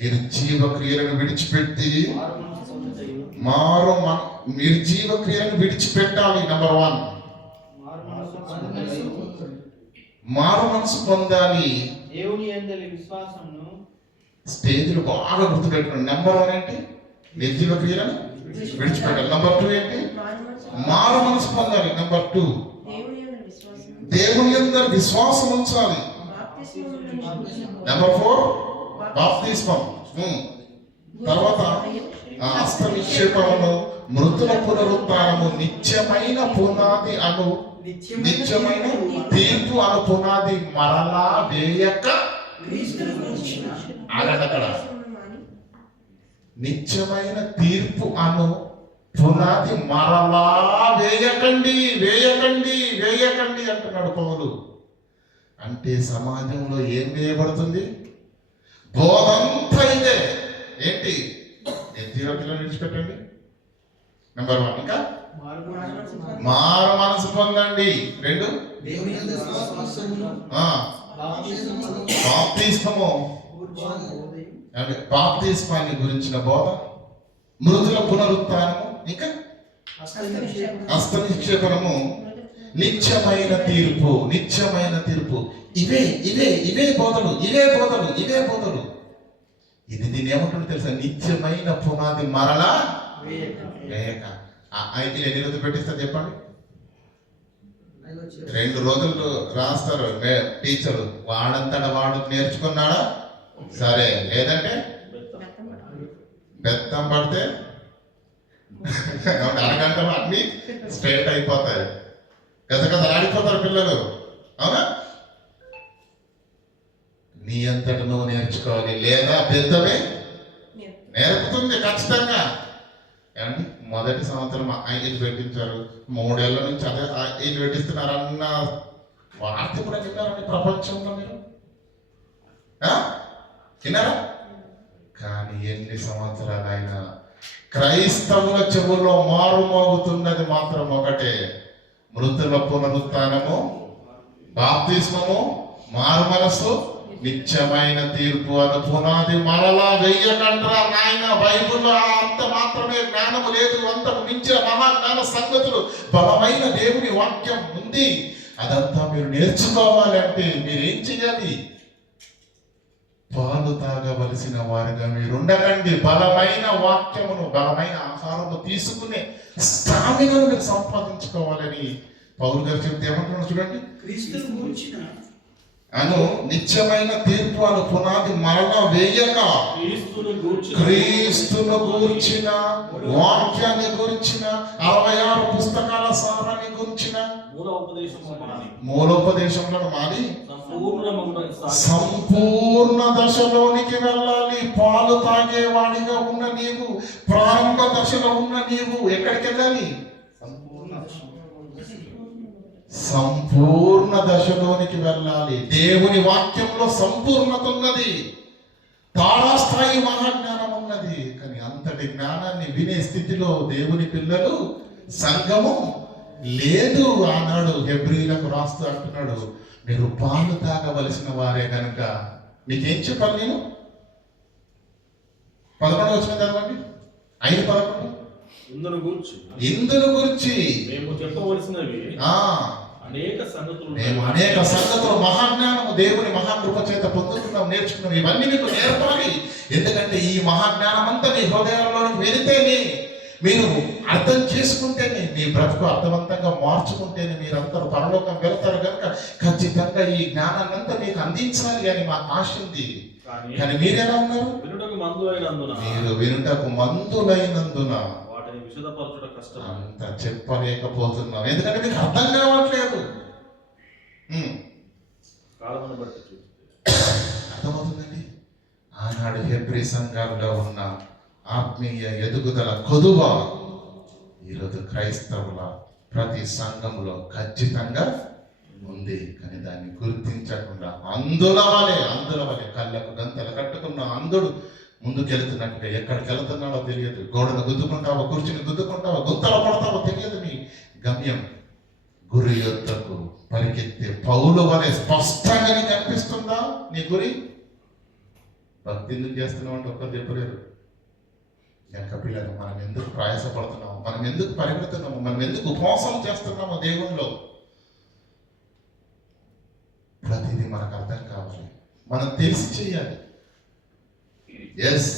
నిర్జీవ క్రియలను విడిచిపెట్టి నిర్జీవ క్రియలను విడిచిపెట్టాలి. నంబర్ 1 మారు మనసు పొందాలి. దేవుని యందలి విశ్వాసమును స్టేజ్లు బాగా గుర్తుపెట్టుకోండి. నెంబర్ 1 ఏంటి? నిర్జీవ క్రియలను విడిచిపెట్టాలి. నెంబర్ 2 ఏంటి? మారు మనసు పొందాలి. నెంబర్ 2 దేవుని యందు విశ్వాసం ఉంచాలి. నెంబర్ 4 బాప్తిస్మం. తర్వాత హస్త నిక్షేపమును, మృతుల పునరుత్థానము, నిత్యమైన పునాది అను నిత్యమైన తీర్పు అను పునాది మరలా వేయక. అక్కడ నిత్యమైన తీర్పు అను పునాది మరలా వేయకండి, వేయకండి, వేయకండి అంటున్నాడు పౌలు. అంటే సమాజంలో ఏం వేయబడుతుంది? బోధంతా ఇదే. ఏంటి? నిర్జీవ క్రియలను విడిచిపెట్టండి. నెంబర్ 1. ఇంకా మారు మనసు పొందండి. 2 దేవుని యందు విశ్వాసమును బాప్తిస్మము, అంటే బాప్తిస్మాన్ని గురించిన బోధ, మృతుల పునరుత్థానము, ఇంకా హస్త నిక్షేపణము, నిత్యమైన తీర్పు, నిత్యమైన తీర్పు. ఇవే ఇవే ఇవే బోధలు, ఇవే బోధలు, ఇవే బోధలు. ఇది దీన్ని ఏమంటుంది తెలుసా? నిత్యమైన పునాది మరలా వేయక. అయితే ఎన్ని రోజులు పెట్టిస్తారు చెప్పండి? 2 రోజులు రాస్తారు టీచరు. వాడంతట వాడు నేర్చుకున్నాడా? సరే, లేదంటే బెత్తం పడితే అరగంటలో అన్ని స్ట్రైట్ అయిపోతాయి. గత ఆడిపోతారు పిల్లలు. అవునా? నీ అంతట నువ్వు నేర్చుకోవాలి, లేదా బెత్తమే నేర్పుతుంది ఖచ్చితంగా. ఏమండి, మొదటి సంవత్సరం 5 పెట్టించారు, 3 ఏళ్ల నుంచి అదే 5 పెట్టిస్తున్నారు అన్న వార్త కూడా విన్నారండి ప్రపంచంలో మీరు? విన్నారా? కానీ ఎన్ని సంవత్సరాలైనా క్రైస్తవుల చెవుల్లో మారుమోగుతున్నది మాత్రం ఒకటే: మృతుల పునరుత్థానము, బాప్తిస్మము, మారు మనసు, నిత్యమైన తీర్పు అను పునాది మరలా వెయ్యకండ్రా నాయన. బైబుల్లో అంత మాత్రమే జ్ఞానము లేదు, అంతకు మించిన మహాజ్ఞాన సంగతులు, బలమైన దేవుని వాక్యం ఉంది. అదంతా మీరు నేర్చుకోవాలి అంటే మీరేం చేయాలి? పాలు తాగవలసిన వారిగా మీరు ఉండకండి. బలమైన వాక్యమును, బలమైన ఆహారము తీసుకునే స్టామినాను మీరు సంపాదించుకోవాలని పౌలు గారు చెప్తే ఏమంటున్నాడు చూడండి. క్రీస్తును గూర్చిన అను నిత్యమైన తీర్పు అను పునాది మరలా వేయక, క్రీస్తును గూర్చిన వాక్యాన్ని గురించిన 66 పుస్తకాల సారాన్ని గురించిన మూలోపదేశంలో మారి సంపూర్ణ దశలోనికి వెళ్ళాలి. పాలు తాగేవాడిగా ఉన్న నీవు, ప్రారంభ దశలో ఉన్న నీవు ఎక్కడికి వెళ్ళాలి? సంపూర్ణ దశలోనికి వెళ్ళాలి. దేవుని వాక్యంలో సంపూర్ణత ఉన్నది, తారాస్థాయి మహాజ్ఞానం ఉన్నది. కానీ అంతటి జ్ఞానాన్ని వినే స్థితిలో దేవుని పిల్లలు, సంఘము లేదు. ఆనాడు హెబ్రీలకు రాస్తూ అంటున్నాడు, మీరు పాలు తాగవలసిన వారే కనుక మీకేం చెప్పాలి? నేను 11 వచ్చిన చదవండి. 5:11 ఇందును గురించి మేము చెప్పవలసినవి మేము అనేక సంగతులు మహాజ్ఞానము దేవుని మహాకృప చేత పొందుకున్నాం, నేర్చుకున్నాం. ఇవన్నీ మీకు నేర్పాలి. ఎందుకంటే ఈ మహాజ్ఞానం అంతా మీ హృదయాల్లోకి వెళితేనే, మీరు అర్థం చేసుకుంటేనే, మీ బ్రతుకు అర్థవంతంగా మార్చుకుంటేనే మీరందరూ పరలోకం వెళ్తారు. కనుక ఖచ్చితంగా ఈ జ్ఞానాన్ని అంతా మీకు అందించాలి అని మాకు ఆశ ఉంది. కానీ మీరెలా ఉన్నారు? మీరు వినుటకు మందులైనందున అంత చెప్పలేకపోతున్నాం. ఎందుకంటే మీకు అర్థం కావట్లేదు. అర్థమవుతుందండి? ఆనాడు హెబ్రీ సంఘాల్లో ఉన్న ఆత్మీయ ఎదుగుదల కొదువ ఈరోజు క్రైస్తవుల ప్రతి సంఘంలో ఖచ్చితంగా ఉంది. కానీ దాన్ని గుర్తించకుండా అందుల వలె కళ్ళకు గంతలు కట్టుకున్న అందుడు ముందుకెళ్తున్నట్టుగా ఎక్కడికి వెళ్తున్నాడో తెలియదు. గోడను గుద్దుకుంటావో, కుర్చీని గుద్దుకుంటావో, గుంతలు పడతావో తెలియదు. మీ గమ్యం గురి యొద్దకు పరిగెత్తే పౌలు వలె స్పష్టంగా నీకు కనిపిస్తుందా నీ గురి? భక్తి ఎందుకు చేస్తున్నావు అంటే ఒక్కరు చెప్పలేరు. వెనక పిల్లలు మనం ఎందుకు ప్రయాసపడుతున్నాము, మనం ఎందుకు పరిగెడుతున్నాము, మనం ఎందుకు ఉపవాసం చేస్తున్నామో దేవుణ్ణిలో ప్రతిదీ మనకు అర్థం కావాలి. మనం తెలిసి చేయాలి. ఎస్,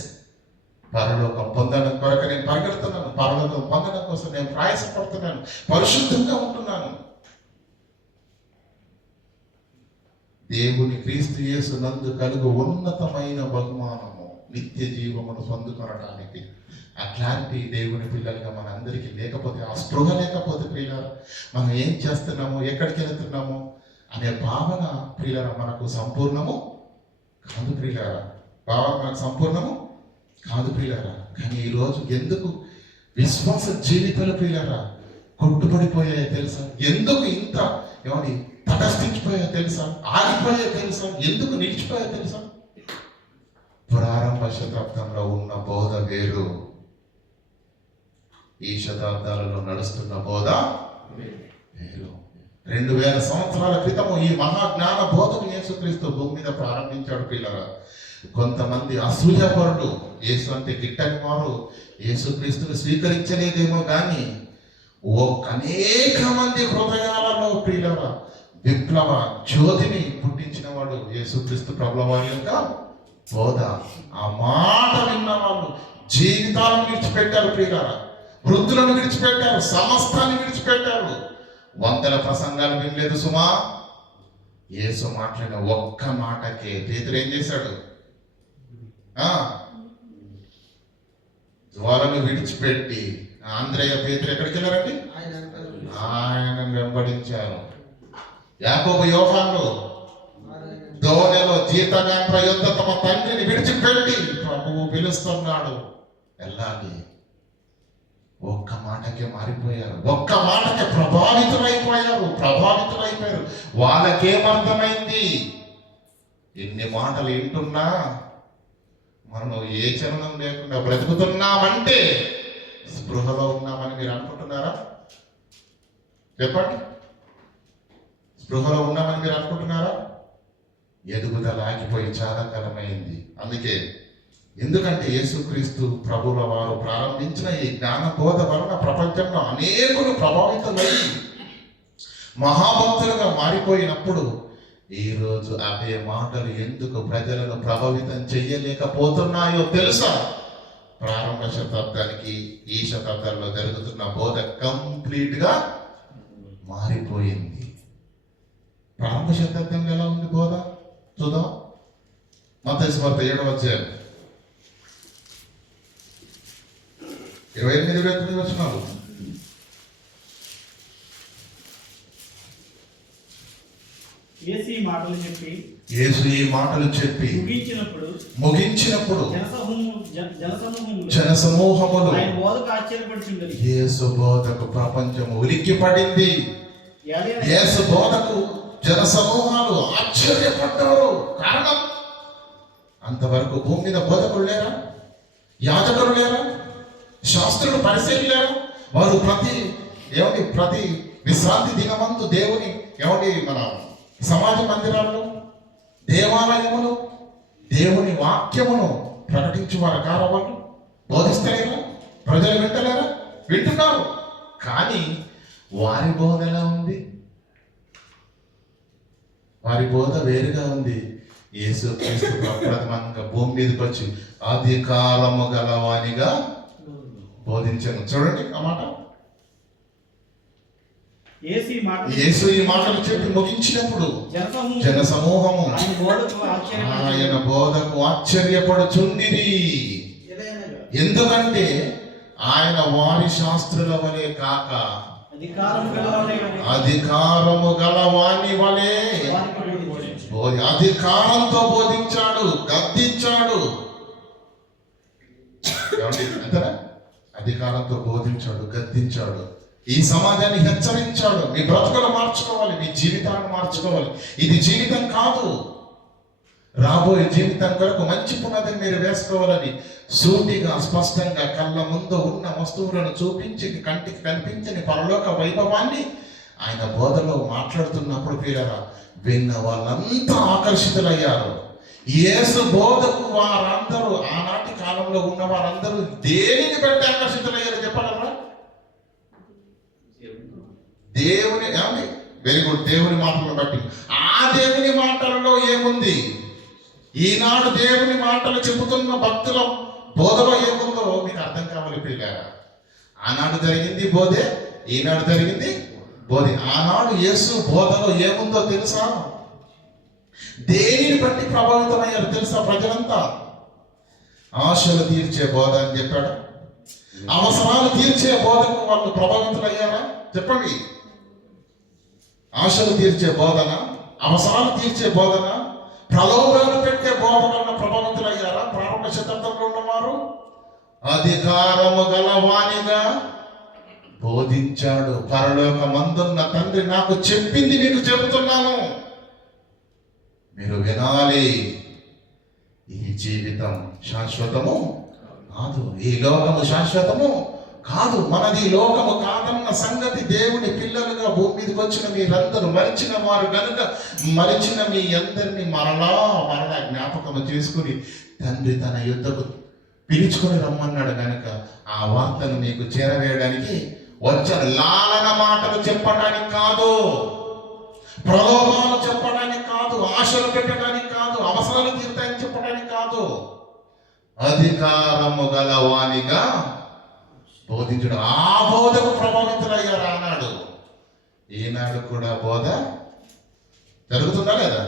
పరలోకం పొందడం కొరకు నేను పరిగెడుతున్నాను, పరలోకం పొందడం కోసం నేను ప్రయాసపడుతున్నాను, పరిశుద్ధంగా ఉంటున్నాను. దేవుని క్రీస్తు యేసు నందు కలుగు ఉన్నతమైన బహుమానము నిత్య జీవమును పొందుకొనడానికి ఆ క్లారిటీ దేవుని పిల్లలుగా మన అందరికీ లేకపోతే, ఆ స్పృహ లేకపోతే ప్రియులారా, మనం ఏం చేస్తున్నాము, ఎక్కడికి వెళ్తున్నాము అనే భావన ప్రియులారా మనకు సంపూర్ణము కాదు ప్రియులారా. భావన మనకు సంపూర్ణము కాదు ప్రియులారా. కానీ ఈరోజు ఎందుకు విశ్వాస జీవితాలు ప్రియులారా కొట్టుబడిపోయాయో తెలుసా? ఎందుకు ఇంత ఏమని తటస్థించిపోయాయో తెలుసా? ఆగిపోయాయో తెలుసా? ఎందుకు నిలిచిపోయాయో తెలుసా? ప్రారంభ శతాబ్దంలో ఉన్న బోధ వేరు, ఈ శతాబ్దాలలో నడుస్తున్న బోధ వేరు. 2000 సంవత్సరాల క్రితము ఈ మహాజ్ఞాన బోధను యేసుక్రీస్తు భూమి మీద ప్రారంభించాడు పిల్లరా. కొంతమంది అసూయపరులు, యేసు అంటే గిట్టని వారు యేసుక్రీస్తుని స్వీకరించలేదేమో కానీ అనేక మంది హృదయాలలో ప్రియులరా విప్లవ జ్యోతిని పుట్టించిన వాడు యేసుక్రీస్తు ప్రభుల వారి యొక్క బోధ. ఆ మాట విన్న వాళ్ళు జీవితాలను విడిచిపెట్టారు ప్రియులారా, వృద్ధులను విడిచిపెట్టారు, సమస్తాన్ని విడిచిపెట్టారు. 100 ప్రసంగాలు వినలేదు సుమా, యేసు మాట్లాడిన ఒక్క మాటకే పేతురు ఏం చేశాడు? జ్వాలను విడిచిపెట్టి ఆంధ్రయ్య పేతురు ఎక్కడికి వెళ్ళారండి? ఆయన వెంబడించారు. యాకోబు యోహాను దోణిలో జీతగాండ్ర యొద్ద తమ తండ్రిని విడిచిపెట్టి ప్రభువు పిలుస్తున్నాడు, వెళ్ళాలి. ఒక్క మాటకే మారిపోయారు, ఒక్క మాటకే ప్రభావితులైపోయారు. వాళ్ళకేమర్థమైంది? ఎన్ని మాటలు వింటున్నా మనం ఏ చలనం లేకుండా బ్రతుకుతున్నామంటే స్పృహలో ఉన్నామని మీరు అనుకుంటున్నారా? చెప్పండి, స్పృహలో ఉన్నామని మీరు అనుకుంటున్నారా? ఎదుగుదల ఆగిపోయి చాలా కాలమైంది. ఎందుకంటే యేసుక్రీస్తు ప్రభువుల వారు ప్రారంభించిన ఈ జ్ఞాన బోధ వలన ప్రపంచంలో అనేకులు ప్రభావితమై మహాభక్తులుగా మారిపోయినప్పుడు ఈరోజు అవే మాటలు ఎందుకు ప్రజలను ప్రభావితం చెయ్యలేకపోతున్నాయో తెలుసా? ప్రారంభ శతాబ్దానికి ఈ శతాబ్దంలో జరుగుతున్న బోధ కంప్లీట్ గా మారిపోయింది. ప్రారంభ శతాబ్దంలో ఎలా ఉంది బోధ చూద్దాం. మత్తయి సువార్త 7వ అధ్యాయం 28-29 వచనాలు. యేసు ఈ మాటలు చెప్పి ముగించినప్పుడు జనసమూహములు యేసు బోధకు ప్రపంచము ఉలిక్కిపడింది. యేసు బోధకు జనసమూహాలు ఆశ్చర్యపడ్డారు. కారణం, అంతవరకు భూమి మీద బోధకులు లేరా? యాజకులు లేరా? శాస్త్రులు, పరిశీలి లేరా? వారు ప్రతి విశ్రాంతి దినమందు దేవుని మన సమాజ మందిరాల్లో, దేవాలయములు దేవుని వాక్యమును ప్రకటించువారు కారా? వాళ్ళు బోధిస్తలేరా? ప్రజలు వింటలేరా? వింటున్నారు. కానీ వారి బోధ ఎలా ఉంది? వారి బోధ వేరుగా ఉంది. యేసుక్రీస్తు ప్రప్రథమంగా భూమి మీదకి వచ్చి అధికారము గలవానిగా బోధించను. చూడండి ఆ మాట. యేసు ఈ మాటలు చెప్పి ముగించినప్పుడు జనసమూహము ఆయన బోధకు ఆశ్చర్యపడుచుండిరి. ఎందుకంటే ఆయన వారి శాస్త్రుల వలె కాక అధికారము గలవాని వలె అధికారంతో బోధించాడు, గద్దించాడు. అంతేనా? అధికారంతో బోధించాడు, గద్దించాడు. ఈ సమాజాన్ని హెచ్చరించాడు. మీ బ్రతుకులు మార్చుకోవాలి, మీ జీవితాన్ని మార్చుకోవాలి. ఇది జీవితం కాదు, రాబోయే జీవితం కొరకు మంచి పునాదిని మీరు వేసుకోవాలని సూటిగా స్పష్టంగా కళ్ళ ముందు ఉన్న వస్తువులను చూపించి కంటికి కనిపించని పరలోక వైభవాన్ని ఆయన బోధలో మాట్లాడుతున్నప్పుడు ప్రియులారా విన్న వాళ్ళంతా ఆకర్షితులయ్యారు. యేసు బోధకు వారందరూ, ఆనాటి కాలంలో ఉన్న వారందరూ దేనిని బట్టి ఆకర్షితులయ్యారు చెప్పగలరా? వెరీ గుడ్, దేవుని మాటలను బట్టి. ఆ దేవుని మాటలలో ఏముంది? ఈనాడు దేవుని మాటలు చెబుతున్న భక్తుల బోధలో ఏముందో మీకు అర్థం కావాలి ప్రియులారా. ఆనాడు జరిగింది బోధే, ఈనాడు జరిగింది బోధే. ఆనాడు యేసు బోధలో ఏముందో తెలుసా? దేనిని బట్టి ప్రభావితమయ్యారు తెలుసా? ప్రజలంతా ఆశలు తీర్చే బోధ అని చెప్పాడు. అవసరాలు తీర్చే బోధకు వాళ్ళు ప్రభావితులయ్యారా? చెప్పండి. ఆశలు తీర్చే బోధన, అవసరాలు తీర్చే బోధన, ప్రలోభాలు పెట్టే బోధ వల్ల ప్రభావితులయ్యారా ప్రారంభ శతాబ్దంలో ఉన్నవారు? అధికారము గలవానిగా బోధించాడు. పరలోకమందున్న తండ్రి నాకు చెప్పింది మీకు చెబుతున్నాను, మీరు వినాలి. ఈ జీవితం శాశ్వతము కాదు, ఈ లోకము శాశ్వతము కాదు, మనది ఈ లోకము కాదన్న సంగతి దేవుని పిల్లలుగా భూమి మీదకి వచ్చిన మీరందరూ మరిచిన వారు కనుక మరిచిన మీ అందరినీ మరలా జ్ఞాపకము చేసుకుని తండ్రి తన యుద్ధకు పిలుచుకొని రమ్మన్నాడు కనుక ఆ వార్తను మీకు చేరవేయడానికి వచ్చాను. లాలన మాటలు చెప్పడానికి కాదు, ప్రలోభాలు చెప్పడానికి కాదు, ఆశలు పెట్టడానికి కాదు, అవసరాలు తీరుతాయని చెప్పడానికి కాదు, అధికారము గలవానిగా బోధించడం. ఆ బోధకు ప్రభావితులయ్యారు ఆనాడు. ఈనాడు కూడా బోధ జరుగుతుందా లేదా?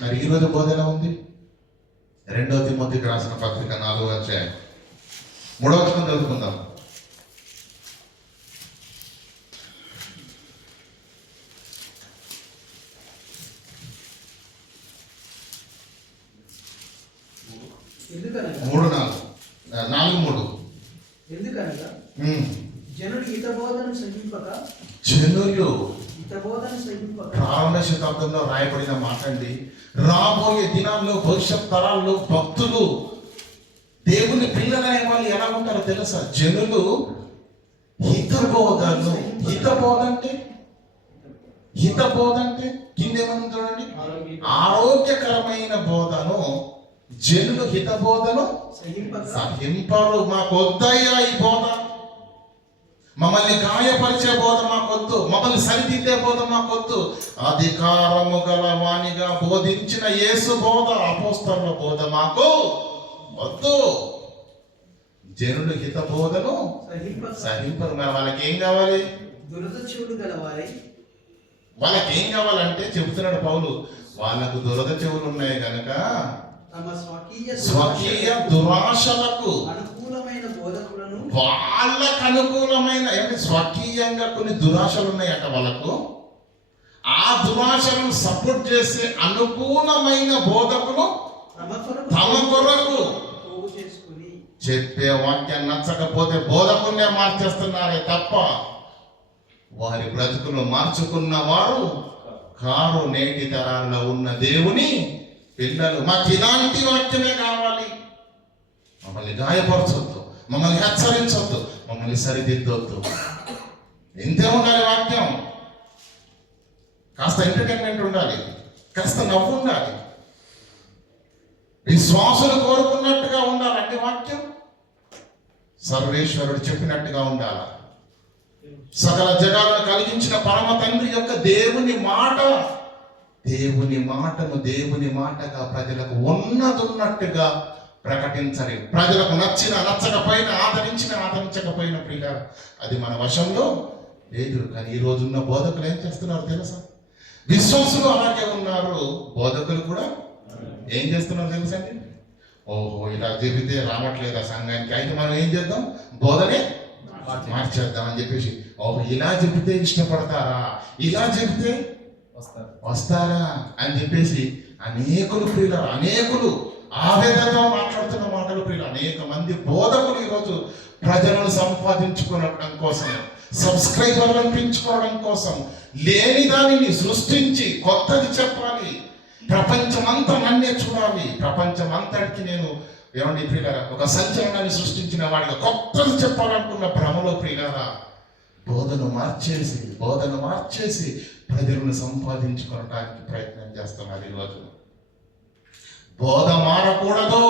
మరి ఈరోజు బోధ ఎలా ఉంది? 2 తిమోతికి రాసిన పత్రిక 4వ అధ్యాయం 3వ వచనం చదువుకుందాం. ఎందుకనగా 4:3 ఎందుకనగా జనులు ప్రారంభ శతాబ్దంలో రాయబడిన మాట అండి. రాబోయే దినాల్లో భవిష్యత్ తరాల్లో భక్తులు దేవుని పిల్లలనే వాళ్ళు ఎలా ఉంటారో తెలుసా? జనులు హితబోధ అంటే కిందేమని చూడండి, ఆరోగ్యకరమైన బోధను జనులు హితబోధను సహింపరు. మాకు వద్దయ్యా ఈ బోధ, మమ్మల్ని గాయపరిచే బోధ మాకొద్దు, మమ్మల్ని సరిదిద్దే బోధ మాకొద్దు. అధికారము గల వానిగా బోధించిన యేసు బోధ, అపోస్తలుల బోధ మాకు వద్దు. జనులు హిత బోధను సహింపరు. మరి వాళ్ళకి ఏం కావాలి? దురద చెవులు గలవారై. వాళ్ళకి ఏం కావాలంటే చెబుతున్నాడు పౌలు, వాళ్ళకు దురద చెవులు ఉన్నాయి కనుక స్వకీయ దురాశలకు అనుకూలమైన బోధకులను, వాళ్ళకు అనుకూలమైన స్వకీయంగా కొన్ని దురాశలు ఉన్నాయట వాళ్ళకు. ఆ దురాశలను సపోర్ట్ చేసే అనుకూలమైన బోధకులు తమ కొరకు చెప్పే వాక్యాన్ని నచ్చకపోతే బోధకున్నే మార్చేస్తున్నారే తప్ప వారి బ్రతుకును మార్చుకున్న వారు కారు. నేటి తరాల్లో ఉన్న దేవుని పిల్లలు మాకు ఇలాంటి వాక్యమే కావాలి, మమ్మల్ని గాయపరచొద్దు, మమ్మల్ని హెచ్చరించొద్దు, మమ్మల్ని సరిదిద్దొద్దు. ఇంతే ఉండాలి వాక్యం. కాస్త ఎంటర్టైన్మెంట్ ఉండాలి, కాస్త నవ్వు ఉండాలి, విశ్వాసులు కోరుకున్నట్టుగా ఉండాలి. అంటే వాక్యం సర్వేశ్వరుడు చెప్పినట్టుగా ఉండాలి. సకల జగాలను కలిగించిన పరమ తండ్రి యొక్క దేవుని మాటను దేవుని మాటగా ప్రజలకు ఉన్నట్టుగా ప్రకటించాలి. ప్రజలకు నచ్చకపోయినా ఆదరించకపోయినా ప్రియ అది మన వశంలో లేదు. కానీ ఈ రోజున్న బోధకులు ఏం చేస్తున్నారు తెలుసా? విశ్వాసులు అలాగే ఉన్నారు, బోధకులు కూడా ఏం చేస్తున్నారు తెలుసా అండి? ఓహో ఇలా చెబితే రావట్లేదు ఆ సంఘానికి, అయితే మనం ఏం చేద్దాం, బోధనే మార్చేద్దాం అని చెప్పేసి, ఓహో ఇలా చెబితే ఇష్టపడతారా, ఇలా చెబితే వస్తారా అని చెప్పేసి అనేకులు ఆవేదనతో మాట్లాడుతున్న మాటలు ప్రియులు. అనేక మంది బోధకులు ఈరోజు ప్రజలను సంపాదించుకోవడం కోసం, సబ్స్క్రైబర్లను పెంచుకోవడం కోసం లేని దానిని సృష్టించి కొత్తది చెప్పాలి, ప్రపంచమంతా నన్నే చూడాలి, ప్రపంచమంతటికి నేను ప్రియులారా ఒక సంచలనాన్ని సృష్టించిన వాడిగా కొత్తది చెప్పాలనుకున్న భ్రమలో ప్రియులారా బోధను మార్చేసి ప్రజలను సంపాదించుకోవడానికి ప్రయత్నం చేస్తున్నారు. ఈరోజు బోధ మారకూడదు,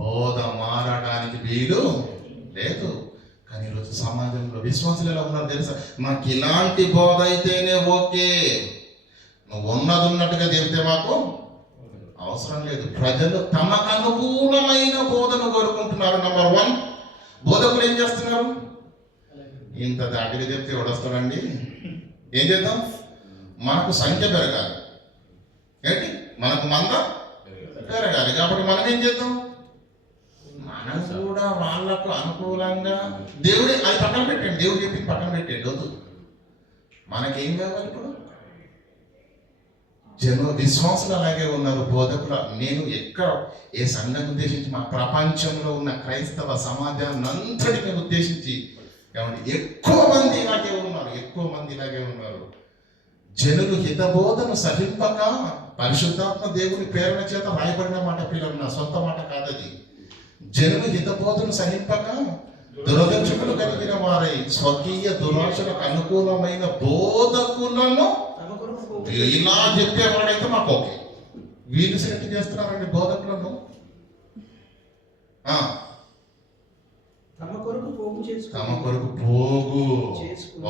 బోధ మారడానికి వీలు లేదు. కానీ ఈరోజు సమాజంలో విశ్వాసులు ఎలా ఉన్నారు తెలుసా? మాకు ఇలాంటి బోధ అయితేనే ఓకే, నువ్వు ఉన్నది ఉన్నట్టుగా చెబితే మాకు అవసరం లేదు. ప్రజలు తమకు అనుకూలమైన బోధన కోరుకుంటున్నారు. నంబర్ 1, బోధకులు ఏం చేస్తున్నారు? ఇంత దాటిగా చెప్తే ఎవడొస్తాడండి? ఏం చేద్దాం? మనకు సంఖ్య పెరగాలి. ఏంటి? మనకు మంద పెరగాలి. కాబట్టి మనం ఏం చేద్దాం? మనం కూడా వాళ్ళకు అనుకూలంగా దేవుడి అది పక్కన పెట్టండి, దేవుడు చెప్పింది పక్కన పెట్టండి, వద్దు. మనకేం కావాలి ఇప్పుడు? విశ్వాసులు అలాగే ఉన్నారు, బోధకులు. నేను ఎక్కడ ఏ సంఘాన్ని ఉద్దేశించి, మా ప్రపంచంలో ఉన్న క్రైస్తవ సమాజాన్ని అంతటిని ఉద్దేశించి ఏమంటే ఎక్కువ మంది ఇలాగే ఉన్నారు. జనులు హితబోధను సహింపక, పరిశుద్ధాత్మ దేవుని ప్రేరణ చేత రాయబడిన మాట, పిల్లలు నా సొంత మాట కాదది. జనులు హితబోధను సహింపక దురదర్శకులు కలిగిన వారై స్వకీయ దురాశలకు అనుకూలమైన బోధకులను ఇలా చెప్పేవాడైతే మాకు ఓకే. వీళ్ళు సెలెక్ట్ చేస్తున్నారండి బోధకులను. తమ కొరకు పోగు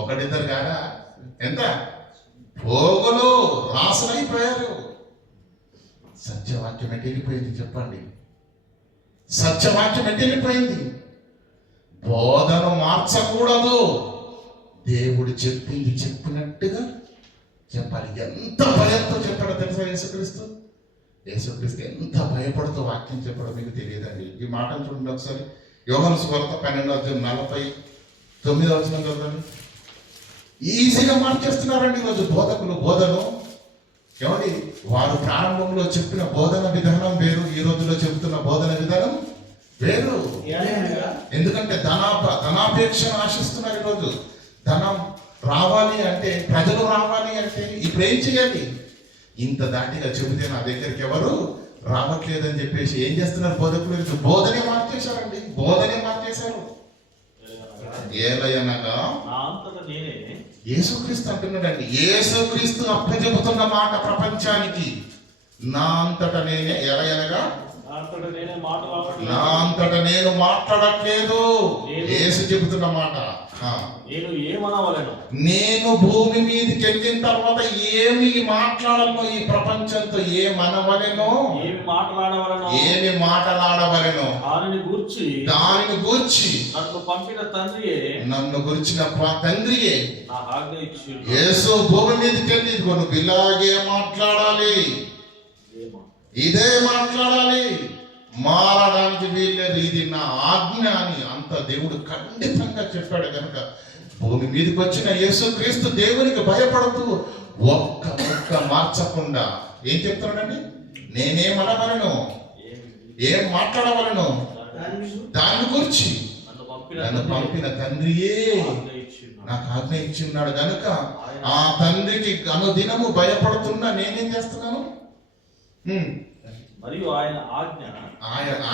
ఒకటిద్దరు కాదా, ఎంత పోగులు రాసులైపోయారు. సత్యవాక్యం ఎటు వెళ్ళిపోయింది చెప్పండి? సత్యవాక్యం ఎటు వెళ్ళిపోయింది? బోధను మార్చకూడదు. దేవుడు చెప్పింది చెప్పినట్టుగా చెప్పాలి. ఎంత భయంతో చెప్పాడో తెలుసా యేసుక్రీస్తు ఎంత భయపడుతూ వాక్యం చెప్పాడో మీకు తెలియదండి. ఈ మాటను చూడండి ఒకసారి. యోహాను సువార్త 12:49 చదవండి. ఈజీగా మార్చేస్తున్నారండి ఈరోజు బోధకులు బోధను. ఏమండి, వారు ప్రారంభంలో చెప్పిన బోధన విధానం వేరు, ఈ రోజులో చెబుతున్న బోధన విధానం వేరు. ఎందుకంటే ధనాపేక్షను ఆశిస్తున్నారు ఈరోజు. ధనం రావాలి అంటే, ప్రజలు రావాలి అంటే ఇప్పుడు ఏం చేయాలి? ఇంత దాటిగా చెబితే నా దగ్గరికి ఎవరు రావట్లేదని చెప్పేసి ఏం చేస్తున్నారు బోధకులు? బోధనే మార్చేశారండి, బోధనే మార్చేశారు. ఏలయనగా యేసుక్రీస్తు అంటున్నాడండి. యేసుక్రీస్తు అప్పచెబుతున్న మాట ప్రపంచానికి, నా అంతటా నేనే. ఏలయనగా నా అంతట నేను మాట్లాడట్లేదు. యేసు చెబుతున్న మాట. నేను భూమి మీదకి వెళ్ళిన తర్వాత ఏమి మాట్లాడను, ఈ ప్రపంచంతో ఏమనవలెనో, ఏమి మాట్లాడవలెనో దానిని గూర్చి నన్ను గురించిన తండ్రియే యేసు భూమి మీదకి వెళ్ళి నువ్వు ఇలాగే మాట్లాడాలి, ఇదే మాట్లాడాలి, మారడానికి వీల్లేదు, ఇది నా ఆజ్ఞ అని అంత దేవుడు ఖండితంగా చెప్పాడు. కనుక భూమి మీదకి వచ్చిన యేసుక్రీస్తు దేవునికి భయపడుతూ ఒక్క మార్చకుండా ఏం చెప్తున్నాడండి? నేనేమనవలను, ఏం మాట్లాడవలను దాని గురించి నన్ను పంపిన తండ్రియే నాకు ఆజ్ఞ ఇచ్చి ఉన్నాడు. కనుక ఆ తండ్రికి అనుదినము భయపడుతున్నా నేనేం చేస్తున్నాను? మరియు ఆయన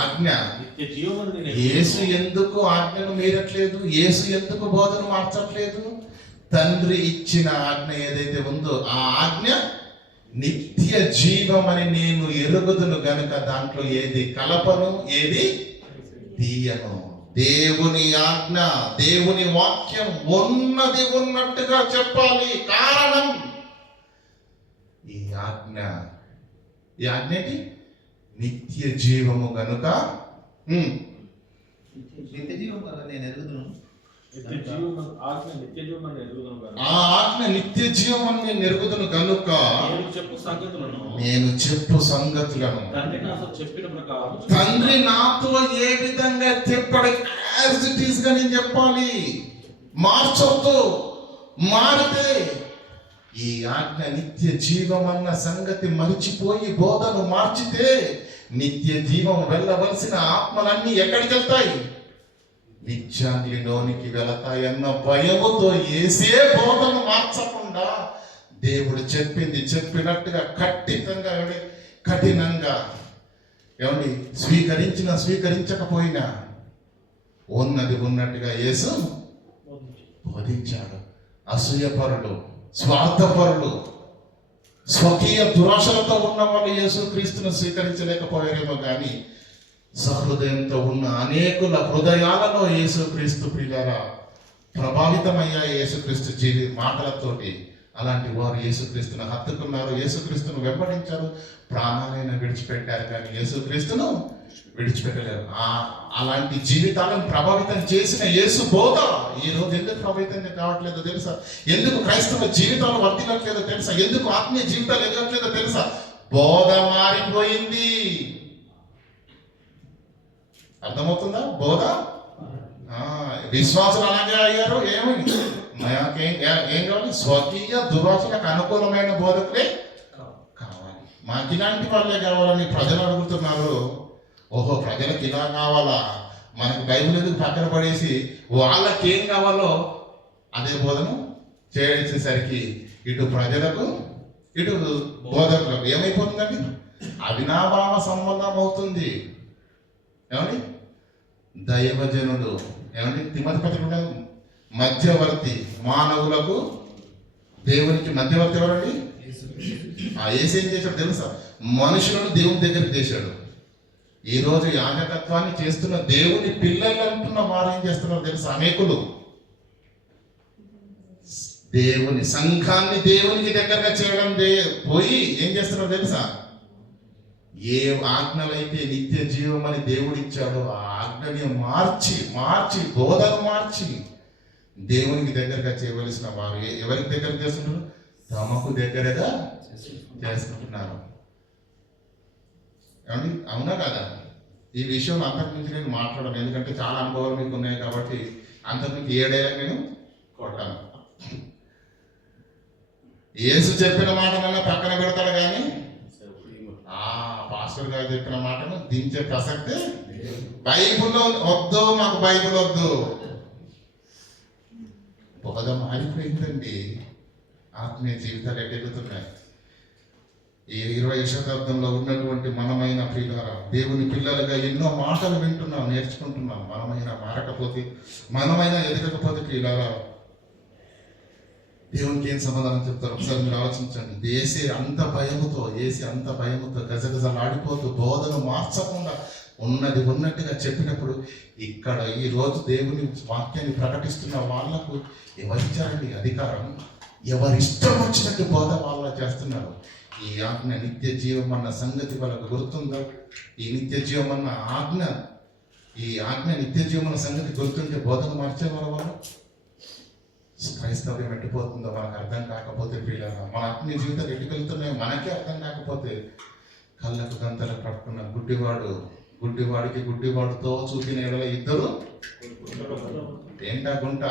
ఆజ్ఞ నిత్య జీవమని. యేసు ఎందుకు ఆజ్ఞను మీరట్లేదు? యేసు ఎందుకు బోధన మార్చట్లేదు? తండ్రి ఇచ్చిన ఆజ్ఞ ఏదైతే ఉందో ఆ ఆజ్ఞ నిత్య జీవమని నేను ఎరుగుదును గనుక దాంట్లో ఏది కలపను, ఏది తీయను. దేవుని ఆజ్ఞ, దేవుని వాక్యం ఉన్నది ఉన్నట్టుగా చెప్పాలి. కారణం ఈ ఆజ్ఞ ఏంటి? నిత్య జీవము గనుక. నిత్య జీవం నేను ఎరుగుదును. ఆ ఆజ్ఞ నిత్య జీవం అని నేను ఎరుగుదును గనుక నేను చెప్పు సంగతులను తండ్రి నాతో ఏ విధంగా చెప్పాడు యాజ్ ఇట్ ఈస్ గా నేను చెప్పాలి. మార్చొద్దు. మారితే ఈ ఆజ్ఞ నిత్య జీవం అన్న సంగతి మరిచిపోయి బోధను మార్చితే నిత్య జీవం వెళ్ళవలసిన ఆత్మలన్నీ ఎక్కడికి వెళ్తాయి? నిత్యాగ్నిలోనికి వెళతాయన్న భయముతో ఏసే బోధను మార్చకుండా దేవుడు చెప్పింది చెప్పినట్టుగా కఠినంగా ఏమండి స్వీకరించకపోయినా ఉన్నది ఉన్నట్టుగా యేసు బోధించాడు. అసూయపరులు, స్వార్థపరులు, స్వకీయ దురాశలతో ఉన్న వాళ్ళు యేసుక్రీస్తును స్వీకరించలేకపోయారేమో కానీ సహృదయంతో ఉన్న అనేకుల హృదయాలలో యేసుక్రీస్తు ప్రియులారా ప్రభావితమయ్యా యేసుక్రీస్తు మాటలతోటి, అలాంటి వారు యేసుక్రీస్తును హత్తుకున్నారు, యేసుక్రీస్తును వెంబడించారు, ప్రాణాలైనా విడిచిపెట్టారు, కానీ యేసుక్రీస్తును విడిచిపెట్టలేరు. అలాంటి జీవితాలను ప్రభావితం చేసిన యేసు బోధ ఈ రోజు ఎందుకు ప్రభావితం కావట్లేదో తెలుసా? ఎందుకు క్రైస్తవ జీవితాలు వర్తిల్లట్లేదో తెలుసా? ఎందుకు ఆత్మీయ జీవితాలు ఎదగట్లేదో తెలుసా? బోధ మారిపోయింది. అర్థమవుతుందా? బోధ విశ్వాసులు అలాగే అయ్యారు. ఏమైంది? ఏం కావాలి? స్వకీయ దురాశలకు అనుకూలమైన బోధకులే కావాలి. మాకు ఇలాంటి వాళ్ళే కావాలని ప్రజలు అడుగుతున్నారు. ఓహో, ప్రజలకు ఇలా కావాలా? మనకు బైబిల్ ఎందుకు పక్కన పడేసి వాళ్ళకి ఏం కావాలో అదే బోధను చేసేసరికి ఇటు ప్రజలకు ఇటు బోధకులకు ఏమైపోతుందండి? అవినాభావ సంబంధం అవుతుంది. ఏమండి? దైవజనుడు ఏమండి? తిమ్మతి పత్రిక మధ్యవర్తి, మానవులకు దేవునికి మధ్యవర్తి ఎవరండి? యేసు ఏం చేశాడు తెలుసా? మనుషులను దేవుని దగ్గరికి చేశాడు. ఈరోజు యాజకత్వాన్ని చేస్తున్న దేవుని పిల్లలు అంటున్న వారు ఏం చేస్తున్నారు తెలుసా? అనేకులు దేవుని సంఘాన్ని దేవునికి దగ్గరగా చేయడం పోయి ఏం చేస్తున్నారు తెలుసా? ఏ ఆజ్ఞలైతే నిత్య జీవం అని దేవుడు ఇచ్చాడో ఆ ఆజ్ఞని మార్చి బోధను మార్చి దేవునికి దగ్గరగా చేయవలసిన వారు ఎవరికి దగ్గర చేస్తున్నారు? తమకు దగ్గరగా చేసుకుంటున్నారు. ఏమండి? అవునా కదా? ఈ విషయంలో అంతకుమించి నేను మాట్లాడను, ఎందుకంటే చాలా అనుభవాలు మీకు ఉన్నాయి కాబట్టి అంతకుమించి ఏడేళ్ళ నేను కొట్టాను. యేసు చెప్పిన మాటలన్నా పక్కన పెడతాడు, కానీ పాస్టర్ గారు చెప్పిన మాటను దించే ప్రసక్తే. బైబిల్లో వద్దు, మాకు బైబిల్ వద్దు. బోధ మారిపోయిందండి. ఆత్మీయ జీవితాలు ఎదుగుతున్నాయి. ఈ 20వ శతాబ్దంలో ఉన్నటువంటి మనమైన ప్రియులారా, దేవుని పిల్లలుగా ఎన్నో మాటలు వింటున్నాం, నేర్చుకుంటున్నాం. మనమైన మారకపోతే, మనమైన ఎదగకపోతే ప్రియులారా దేవునికి ఏం సమాధానం చెప్తారు? ఒకసారి మీరు ఆలోచించండి. ఏసీ అంత భయముతో గజగజలాడిపోతూ బోధను మార్చకుండా ఉన్నది ఉన్నట్టుగా చెప్పినప్పుడు ఇక్కడ ఈ రోజు దేవుని వాక్యాన్ని ప్రకటిస్తున్న వాళ్లకు ఎవరిచ్చారండి అధికారం? ఎవరిష్టం వచ్చినట్టు బోధ వాళ్ళ చేస్తున్నారు. ఈ ఆజ్ఞ నిత్య జీవం అన్న సంగతి వాళ్ళకు గుర్తుందా? ఈ నిత్య జీవం అన్న ఆజ్ఞ నిత్య జీవం అన్న సంగతి గుర్తుంటే బోధన మార్చేవారు వాళ్ళు. క్రైస్తవ్యం ఎట్టిపోతుందో మనకు అర్థం కాకపోతే ప్రియులారా, మన ఆత్మీయ జీవితాలు ఎట్టుకెళ్తున్నాయో మనకే అర్థం కాకపోతే, కళ్ళకు గంతలు కట్టుకున్న గుడ్డివాడికి గుడ్డివాడితో చూపిన ఎడల ఇద్దరు ఏంటా గుంట.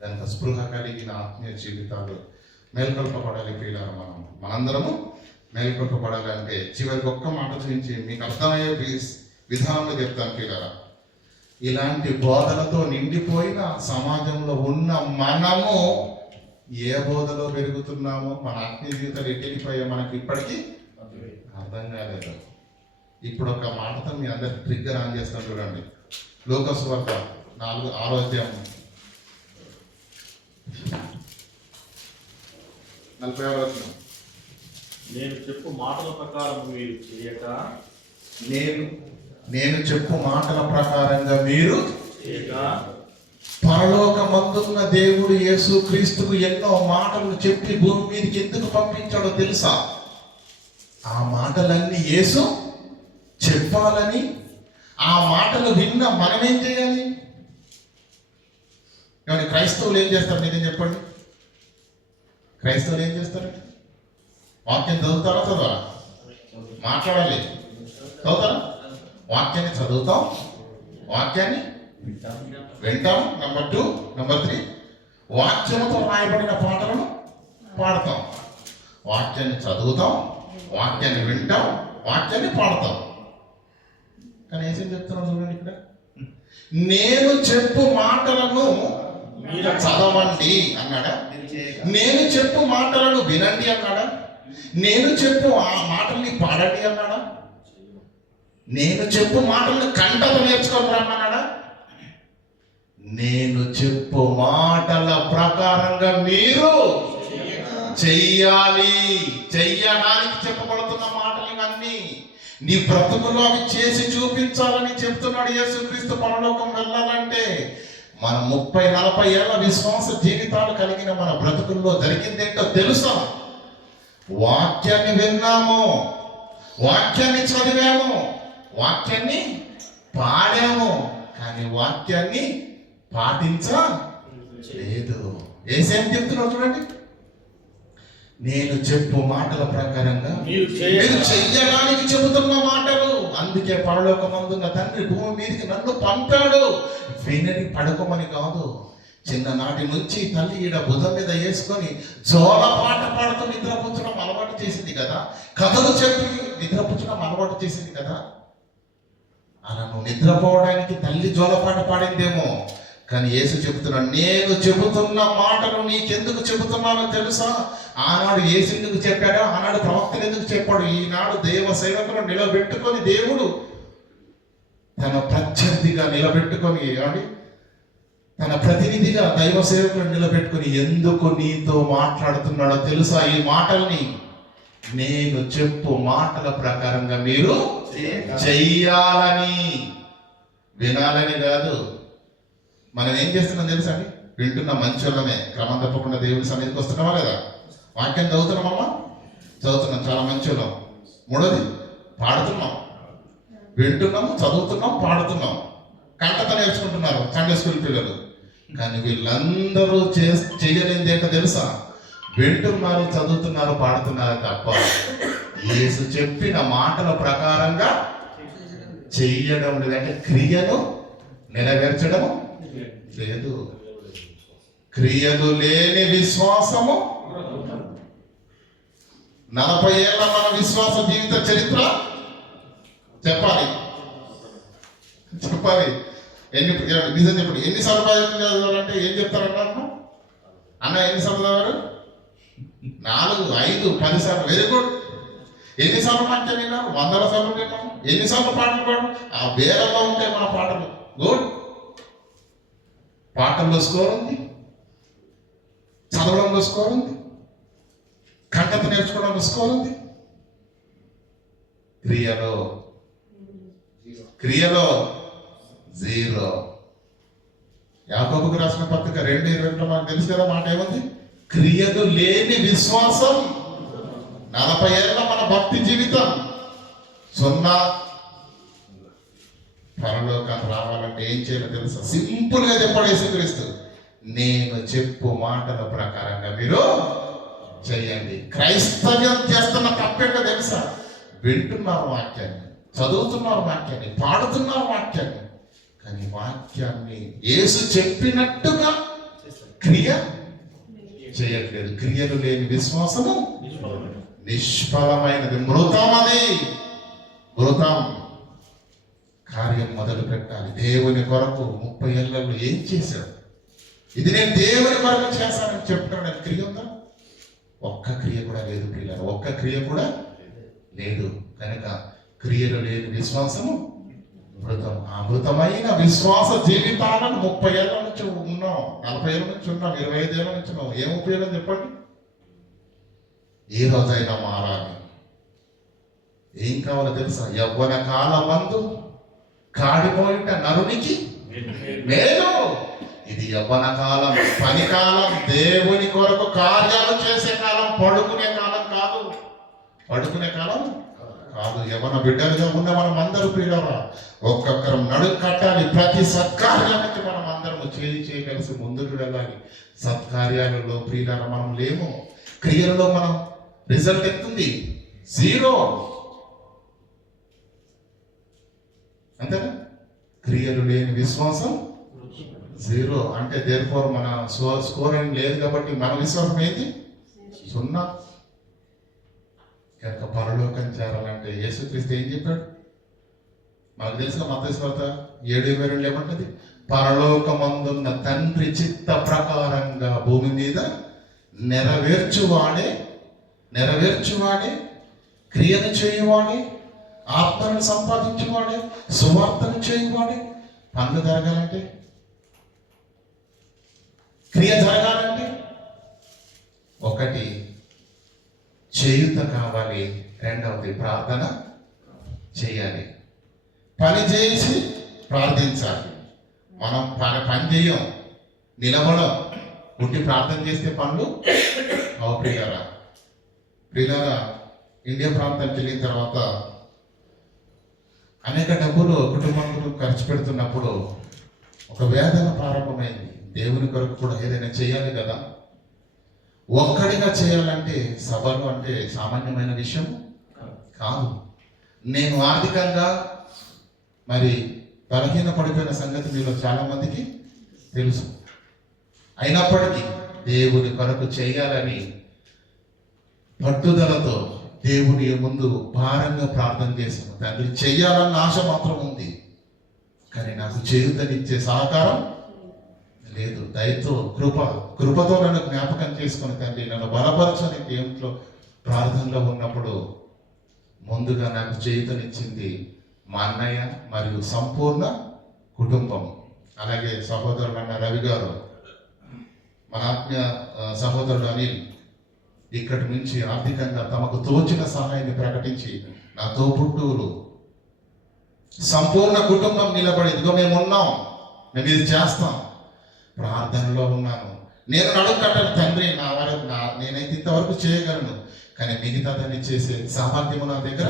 దానికి స్పృహ కలిగిన ఆత్మీయ జీవితాలు మేల్కొల్పబడాలి ప్రియులారా. మనందరము మేల్కొల్పబడాలి. అంటే చివరికి ఒక్క మాట చూపించి మీకు అర్థమయ్యే విధానంలో చెప్తాను ప్రియులారా. ఇలాంటి బోధనతో నిండిపోయిన సమాజంలో ఉన్న మనము ఏ బోధలో పెరుగుతున్నామో, మన ఆత్మీయ జీవితాలు ఎట్టిపోయా మనకి ఇప్పటికీ అర్థం కాలేదు. ఇప్పుడు ఒక మాటతో మీ అందరికి ట్రిగ్గర్ ఆన్ చేస్తాను చూడండి. లూకా సువార్త 4:6 అధ్యాయం 46వ వచనం. నేను చెప్పు మాటల ప్రకారం మీరు చేయక, నేను చెప్పు మాటల ప్రకారంగా మీరు పరలోకమందున్న దేవుడు యేసు క్రీస్తుకు ఎన్నో మాటలు చెప్పి భూమి మీదకి ఎందుకు పంపించాడో తెలుసా? ఆ మాటలన్నీ యేసు చెప్పాలని. ఆ మాటలు విన్న మనం ఏం చేయాలి? కానీ క్రైస్తవులు ఏం చేస్తారు? మీరేం చెప్పండి. క్రైస్తవులు ఏం చేస్తారు? వాక్యం చదువుతారా? చదవరా? మాట్లాడాలి. చదువుతారా? వాక్యాన్ని చదువుతాం, వాక్యాన్ని వింటాం. నెంబర్ 2, నెంబర్ 3 వాక్యముతో రాయబడిన పాటలను పాడతాం. వాక్యాన్ని చదువుతాం, వాక్యాన్ని వింటాం, వాక్యాన్ని పాడతాం. కానీ ఏం చెప్తున్నాం చూడండి ఇక్కడ. నేను చెప్పు మాటలను మీరు చదవండి అన్నాడా? నేను చెప్పు మాటలను వినండి అన్నాడా? నేను చెప్పు ఆ మాటల్ని పాడండి అన్నాడా? నేను చెప్పు మాటలను కంటతో నేర్చుకోమన్నాడా? నేను చెప్పు మాటల ప్రకారంగా మీరు చెయ్యాలి. చెయ్యడానికి చెప్పబడుతున్న మాటలు అన్నీ నీ బ్రతుకులో అవి చేసి చూపించాలని చెప్తున్నాడు యేసుక్రీస్తు. పరలోకం వెళ్ళాలంటే మన 30-40 ఏళ్ల విశ్వాస జీవితాలు కలిగిన మన బ్రతుకుల్లో జరిగిందేంటో తెలుసా? వాక్యాన్ని విన్నాము, వాక్యాన్ని చదివాము, వాక్యాన్ని పాడాము, కానీ వాక్యాన్ని పాటించలేదు. ఏసేం చెప్తున్నావు చూడండి, నేను చెప్పు మాటల ప్రకారంగా మీరు చెయ్యడానికి చెబుతున్న మాటలు. అందుకే పరలోకమందున్న తండ్రి భూమి మీదకి నన్ను పంపాడు. వినని పడుకోమని కాదు. చిన్ననాటి నుంచి తల్లి ఈడ భుజం మీద వేసుకొని జోల పాట పాడుతూ నిద్రపుచ్చడం అలవాటు చేసింది కదా, కథలు చెప్పి నిద్రపుచ్చడం అలవాటు చేసింది కదా. అలా నువ్వు నిద్రపోవడానికి తల్లి జోలపాట పాడిందేమో, కానీ యేసు చెబుతున్నాడు, నేను చెబుతున్న మాటలు నీకెందుకు చెబుతున్నానో తెలుసా? ఆనాడు యేసు ఎందుకు చెప్పాడో, ఆనాడు ప్రవక్తలు ఎందుకు చెప్పాడు, ఈనాడు దేవ సేవకులను నిలబెట్టుకొని దేవుడు తన ప్రత్యర్థిగా నిలబెట్టుకొని తన ప్రతినిధిగా దైవ సేవకులను నిలబెట్టుకొని ఎందుకు నీతో మాట్లాడుతున్నాడో తెలుసా? ఈ మాటల్ని నేను చెప్పు మాటల ప్రకారంగా మీరు చెయ్యాలని, వినాలని కాదు. మనం ఏం చేస్తున్నాం తెలుసా అండి? వింటున్న మంచోళ్ళమే, క్రమం తప్పకుండా దేవుని సన్నిధికి వస్తున్నామా లేదా? వాక్యం చదువుతున్నామమ్మా, చదువుతున్నాం, చాలా మంచోళ్ళం. మూడోది పాడుతున్నాం, వింటున్నాం, చదువుతున్నాం, పాడుతున్నాం, కంటత నేర్చుకుంటున్నారు సండే స్కూల్ పిల్లలు. కానీ వీళ్ళందరూ చేయలేనిది ఏంటో తెలుసా? వింటున్నారు, చదువుతున్నారు, పాడుతున్నారు తప్ప యేసు చెప్పిన మాటల ప్రకారంగా చెయ్యడం లేదంటే క్రియను నెరవేర్చడం లేదు. క్రియలు లేని విశ్వాసము 40 ఏళ్ళ మన విశ్వాస జీవిత చరిత్ర చెప్పాలి. నిజం చెప్పండి, ఎన్నిసార్లు చదివారంటే ఏం చెప్తారన్నా? అన్న ఎన్నిసార్లు చదివారు? 4, 5, 10 సార్లు. Very good. ఎన్నిసార్లు వాక్యం విన్నారు? 100 సార్లు విన్నాము. ఎన్నిసార్లు పాటలు పాడు? ఆ వేరల్లో ఉంటాయి మన పాటలు. గుడ్. పాటల్లో స్కోర్ ఉంది, చదవడంలో స్కోర్ ఉంది, కంటత నేర్చుకోవడంలో స్కోర్ ఉంది. క్రియలో 0. యాకోబుకు రాసిన పత్రిక 2:20 మనకు తెలుసు కదా మాట ఏముంది? క్రియలు లేని విశ్వాసం 40 ఏళ్ళ మన భక్తి జీవితం 0. పరలోకానికి రావాలంటే ఏం చేయాలో తెలుసా? సింపుల్ గా చెప్పాడు యేసుక్రీస్తు, నేను చెప్పు మాటల ప్రకారంగా మీరు చేయండి. క్రైస్తవ్యం చేస్తున్న తప్పేంటో తెలుసా? వింటున్నారు వాక్యాన్ని, చదువుతున్నారు వాక్యాన్ని, పాడుతున్నారు వాక్యాన్ని, కానీ వాక్యాన్ని యేసు చెప్పినట్టుగా క్రియ చేయట్లేదు. క్రియలు లేని విశ్వాసము నిష్ఫలమైనది, మృతం. అది మృతం. కార్యం మొదలు పెట్టాలి. దేవుని కొరకు 30 ఏళ్ళలో ఏం చేశాడు? ఇది నేను దేవుని కొరకు చేశానని చెప్తాడు. క్రియ ఉందా? ఒక్క క్రియ కూడా లేదు పిల్లలు, ఒక్క క్రియ కూడా లేదు. కనుక క్రియలు లేని విశ్వాసము మృతం. ఆ మృతమైన విశ్వాస జీవితాలను 30 ఏళ్ళ నుంచి ఉన్నాం, 40 ఏళ్ళ నుంచి ఉన్నాం, 25 ఏళ్ళ నుంచి ఉన్నాం. ఏం ఉపయోగం చెప్పండి? ఏ రోజైనా మారాలి. ఏం కావాలో తెలుసా? యవ్వన కాలమందు కాడిపోయిన నరునికి మేలు. ఇది యవ్వన కాలం, పని కాలం, దేవుని కొరకు కార్యాలు చేసే కాలం, పడుకునే కాలం కాదు. పడుకునే కాలం కాదు. యవ్వన బిడ్డలుగా ఉన్న మనం అందరూ ప్రియులరా ఒక్కొక్కరం నడుం కట్టాలి. ప్రతి సత్కార్యానికి మనం అందరము చేయగలిసి ముందుకు వెళ్ళాలి. సత్కార్యాలలో ప్రియులరా మనం లేము. క్రియలలో మనం రిజల్ట్ ఎత్తుంది 0. అంతేనా? క్రియలు లేని విశ్వాసం 0. అంటే దేర్ఫోర్ మన స్కోర్ ఏం లేదు కాబట్టి మన విశ్వాసం ఏంటి? 0. కనుక పరలోకం చేరాలంటే యేసుక్రీస్తు ఏం చెప్పాడు? మనకు తెలిసిన మత్తయి సువార్త 7:22 ఏమంటది? పరలోకమందున్న తండ్రి చిత్త ప్రకారంగా భూమి మీద నెరవేర్చువాడే, క్రియను చేయువాడే, ఆత్మను సంపాదించేవాడే, సువార్తను చేయువాడే. పనులు జరగాలంటే, క్రియ జరగాలంటే 1 చేయుత కావాలి, 2వది ప్రార్థన చేయాలి. పని చేసి ప్రార్థించాలి. మనం పని చేయం, నిలబడం, ఉండి ప్రార్థన చేస్తే పనులు ప్రియులారా. ప్రియులారా, ఇండియా ప్రాంతానికి వెళ్ళిన తర్వాత అనేక డబ్బులు కుటుంబంలో ఖర్చు పెడుతున్నప్పుడు ఒక వేదన ప్రారంభమైంది. దేవుని కొరకు కూడా ఏదైనా చేయాలి కదా. ఒక్కడిగా చేయాలంటే సభలు అంటే సామాన్యమైన విషయం కాదు. నేను ఆర్థికంగా మరి బలహీన పడిపోయిన సంగతి మీలో చాలా మందికి తెలుసు. అయినప్పటికీ దేవుని కొరకు చేయాలని పట్టుదలతో దేవుని ముందు భారంగా ప్రార్థన చేశాను. తండ్రి, చెయ్యాలన్న ఆశ మాత్రం ఉంది, కానీ నాకు చేయుతనిచ్చే సహకారం లేదు. దయతో కృపతో నన్ను జ్ఞాపకం చేసుకుని తండ్రి నన్ను బలపరచని దేవునిలో ప్రార్థనలో ఉన్నప్పుడు ముందుగా నాకు చేయుతనిచ్చింది మా అన్నయ్య మరియు సంపూర్ణ కుటుంబం. అలాగే సహోదరుడు అన్న రవి గారు, మన ఆత్మీయ సహోదరుడు అనిల్ ఇక్కడి నుంచి ఆర్థికంగా తమకు తోచిన సహాయాన్ని ప్రకటించి నా తోబుట్టువులు సంపూర్ణ కుటుంబం నిలబడి, ఇదిగో మేము ఉన్నాం, మేము ఇది చేస్తాం, ప్రార్థనలో ఉన్నాను. నేను నడుకట్టను తండ్రి, నేనైతే ఇంతవరకు చేయగలను, కానీ మిగతా దాన్ని చేసే సామర్థ్యము నా దగ్గర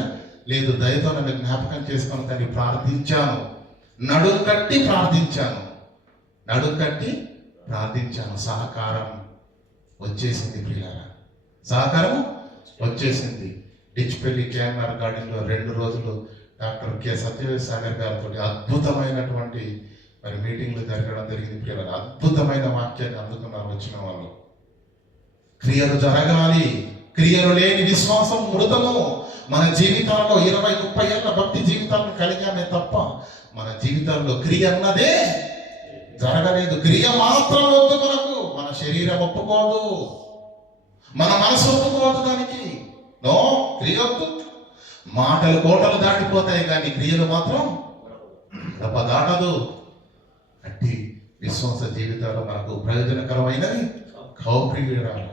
లేదు. దయతో నన్ను జ్ఞాపకం చేసుకుని తండ్రి ప్రార్థించాను, నడుం కట్టి ప్రార్థించాను. సహకారం వచ్చేసింది ప్రియులారా, సహకారం వచ్చేసింది. డిచ్పల్లి కేఎంఆర్ గార్డెన్లో 2 రోజులు డాక్టర్ కె సత్యసాగర్ గారితో అద్భుతమైనటువంటి మరి మీటింగ్లు జరగడం జరిగింది ప్రియులారా. అద్భుతమైన వాక్యాన్ని అందుకున్నారు వచ్చిన వాళ్ళు. క్రియలు జరగాలి, క్రియలు లేని విశ్వాసం మృతము. మన జీవితాల్లో 20-30 ఏళ్ళ భక్తి జీవితాలను కలిగామే తప్ప మన జీవితాల్లో క్రియ అన్నదే జరగలేదు. క్రియ మాత్రం వద్దు మనకు. మన శరీరం ఒప్పుకోదు, మన మనసు ఒప్పుకోదు దానికి. నో, క్రియ వద్దు. మాటలు కోటలు దాటిపోతాయి, కానీ క్రియలు మాత్రం గొప్ప దాటదు. అట్టి విశ్వాస జీవితాలు మనకు ప్రయోజనకరమైనవి కౌప్రియురాలు.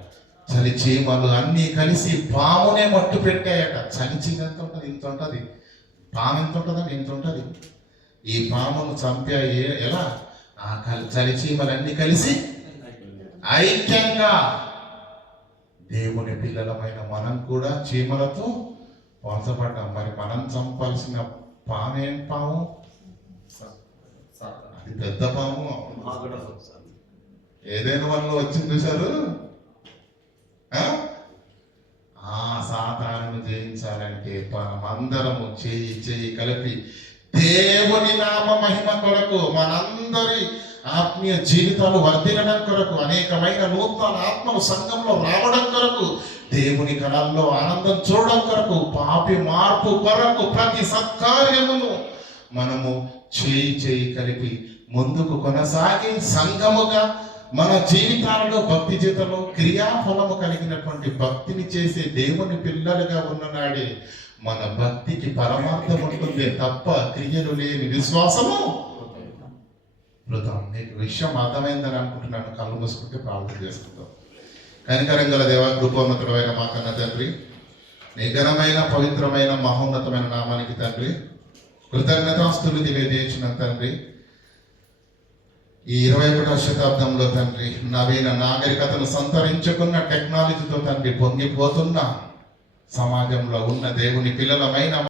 చలి చీమలు అన్నీ కలిసి పామునే మట్టు పెట్టాయట. చలి చీమ ఎంత ఉంటుంది? ఇంత ఉంటుంది. పాము ఎంత ఉంటుందని ఇంత ఉంటుంది. ఈ పామును చంపా ఎలా? ఆ చలి చీమలన్నీ కలిసి ఐక్యంగా. దేవుని పిల్లలమైన మనం కూడా చీమలతో పోల్చబడ్డాం. మరి మనం చంపాల్సిన పామేం పాము? అది పెద్ద పాము. ఏదైనా వాళ్ళు వచ్చింది చూశారు. ఆ సాతాను జయించాలంటే మనమందరము చేయి కలిపి దేవుని నామ మహిమ కొరకు, మనందరి ఆత్మీయ జీవితాలు వర్ధిల్లడం కొరకు, అనేకమైన నూతన ఆత్మలు సంఘంలో రావడం కొరకు, దేవుని కళల్లో ఆనందం చూడడం కొరకు, పాపి మార్పు కొరకు ప్రతి సత్కార్యమును మనము చేయి కలిపి ముందుకు కొనసాగి సంఘముగా మన జీవితాలలో భక్తి జీవితంలో క్రియాఫలము కలిగినటువంటి భక్తిని చేసే దేవుని పిల్లలుగా ఉన్ననాడే మన భక్తికి పరమార్థం ఉంటుంది తప్ప క్రియలు లేని విశ్వాసము వృధం. నీకు విషయం అర్థమైందని అనుకుంటున్నాను. కళ్ళు మూసుకుంటే ప్రార్థన చేసుకుంటాం. కనికరం గల దేవ, కృపోన్నతుడైన మా కన్న తండ్రి, నీ ఘనమైన పవిత్రమైన మహోన్నతమైన నామానికి తండ్రి కృతజ్ఞతాస్తులు తెలియజేసిన తండ్రి, ఈ 21వ శతాబ్దంలో తండ్రి నవీన నాగరికతను సంతరించుకున్న టెక్నాలజీతో తండ్రి పొంగిపోతున్న సమాజంలో ఉన్న దేవుని పిల్లలమైన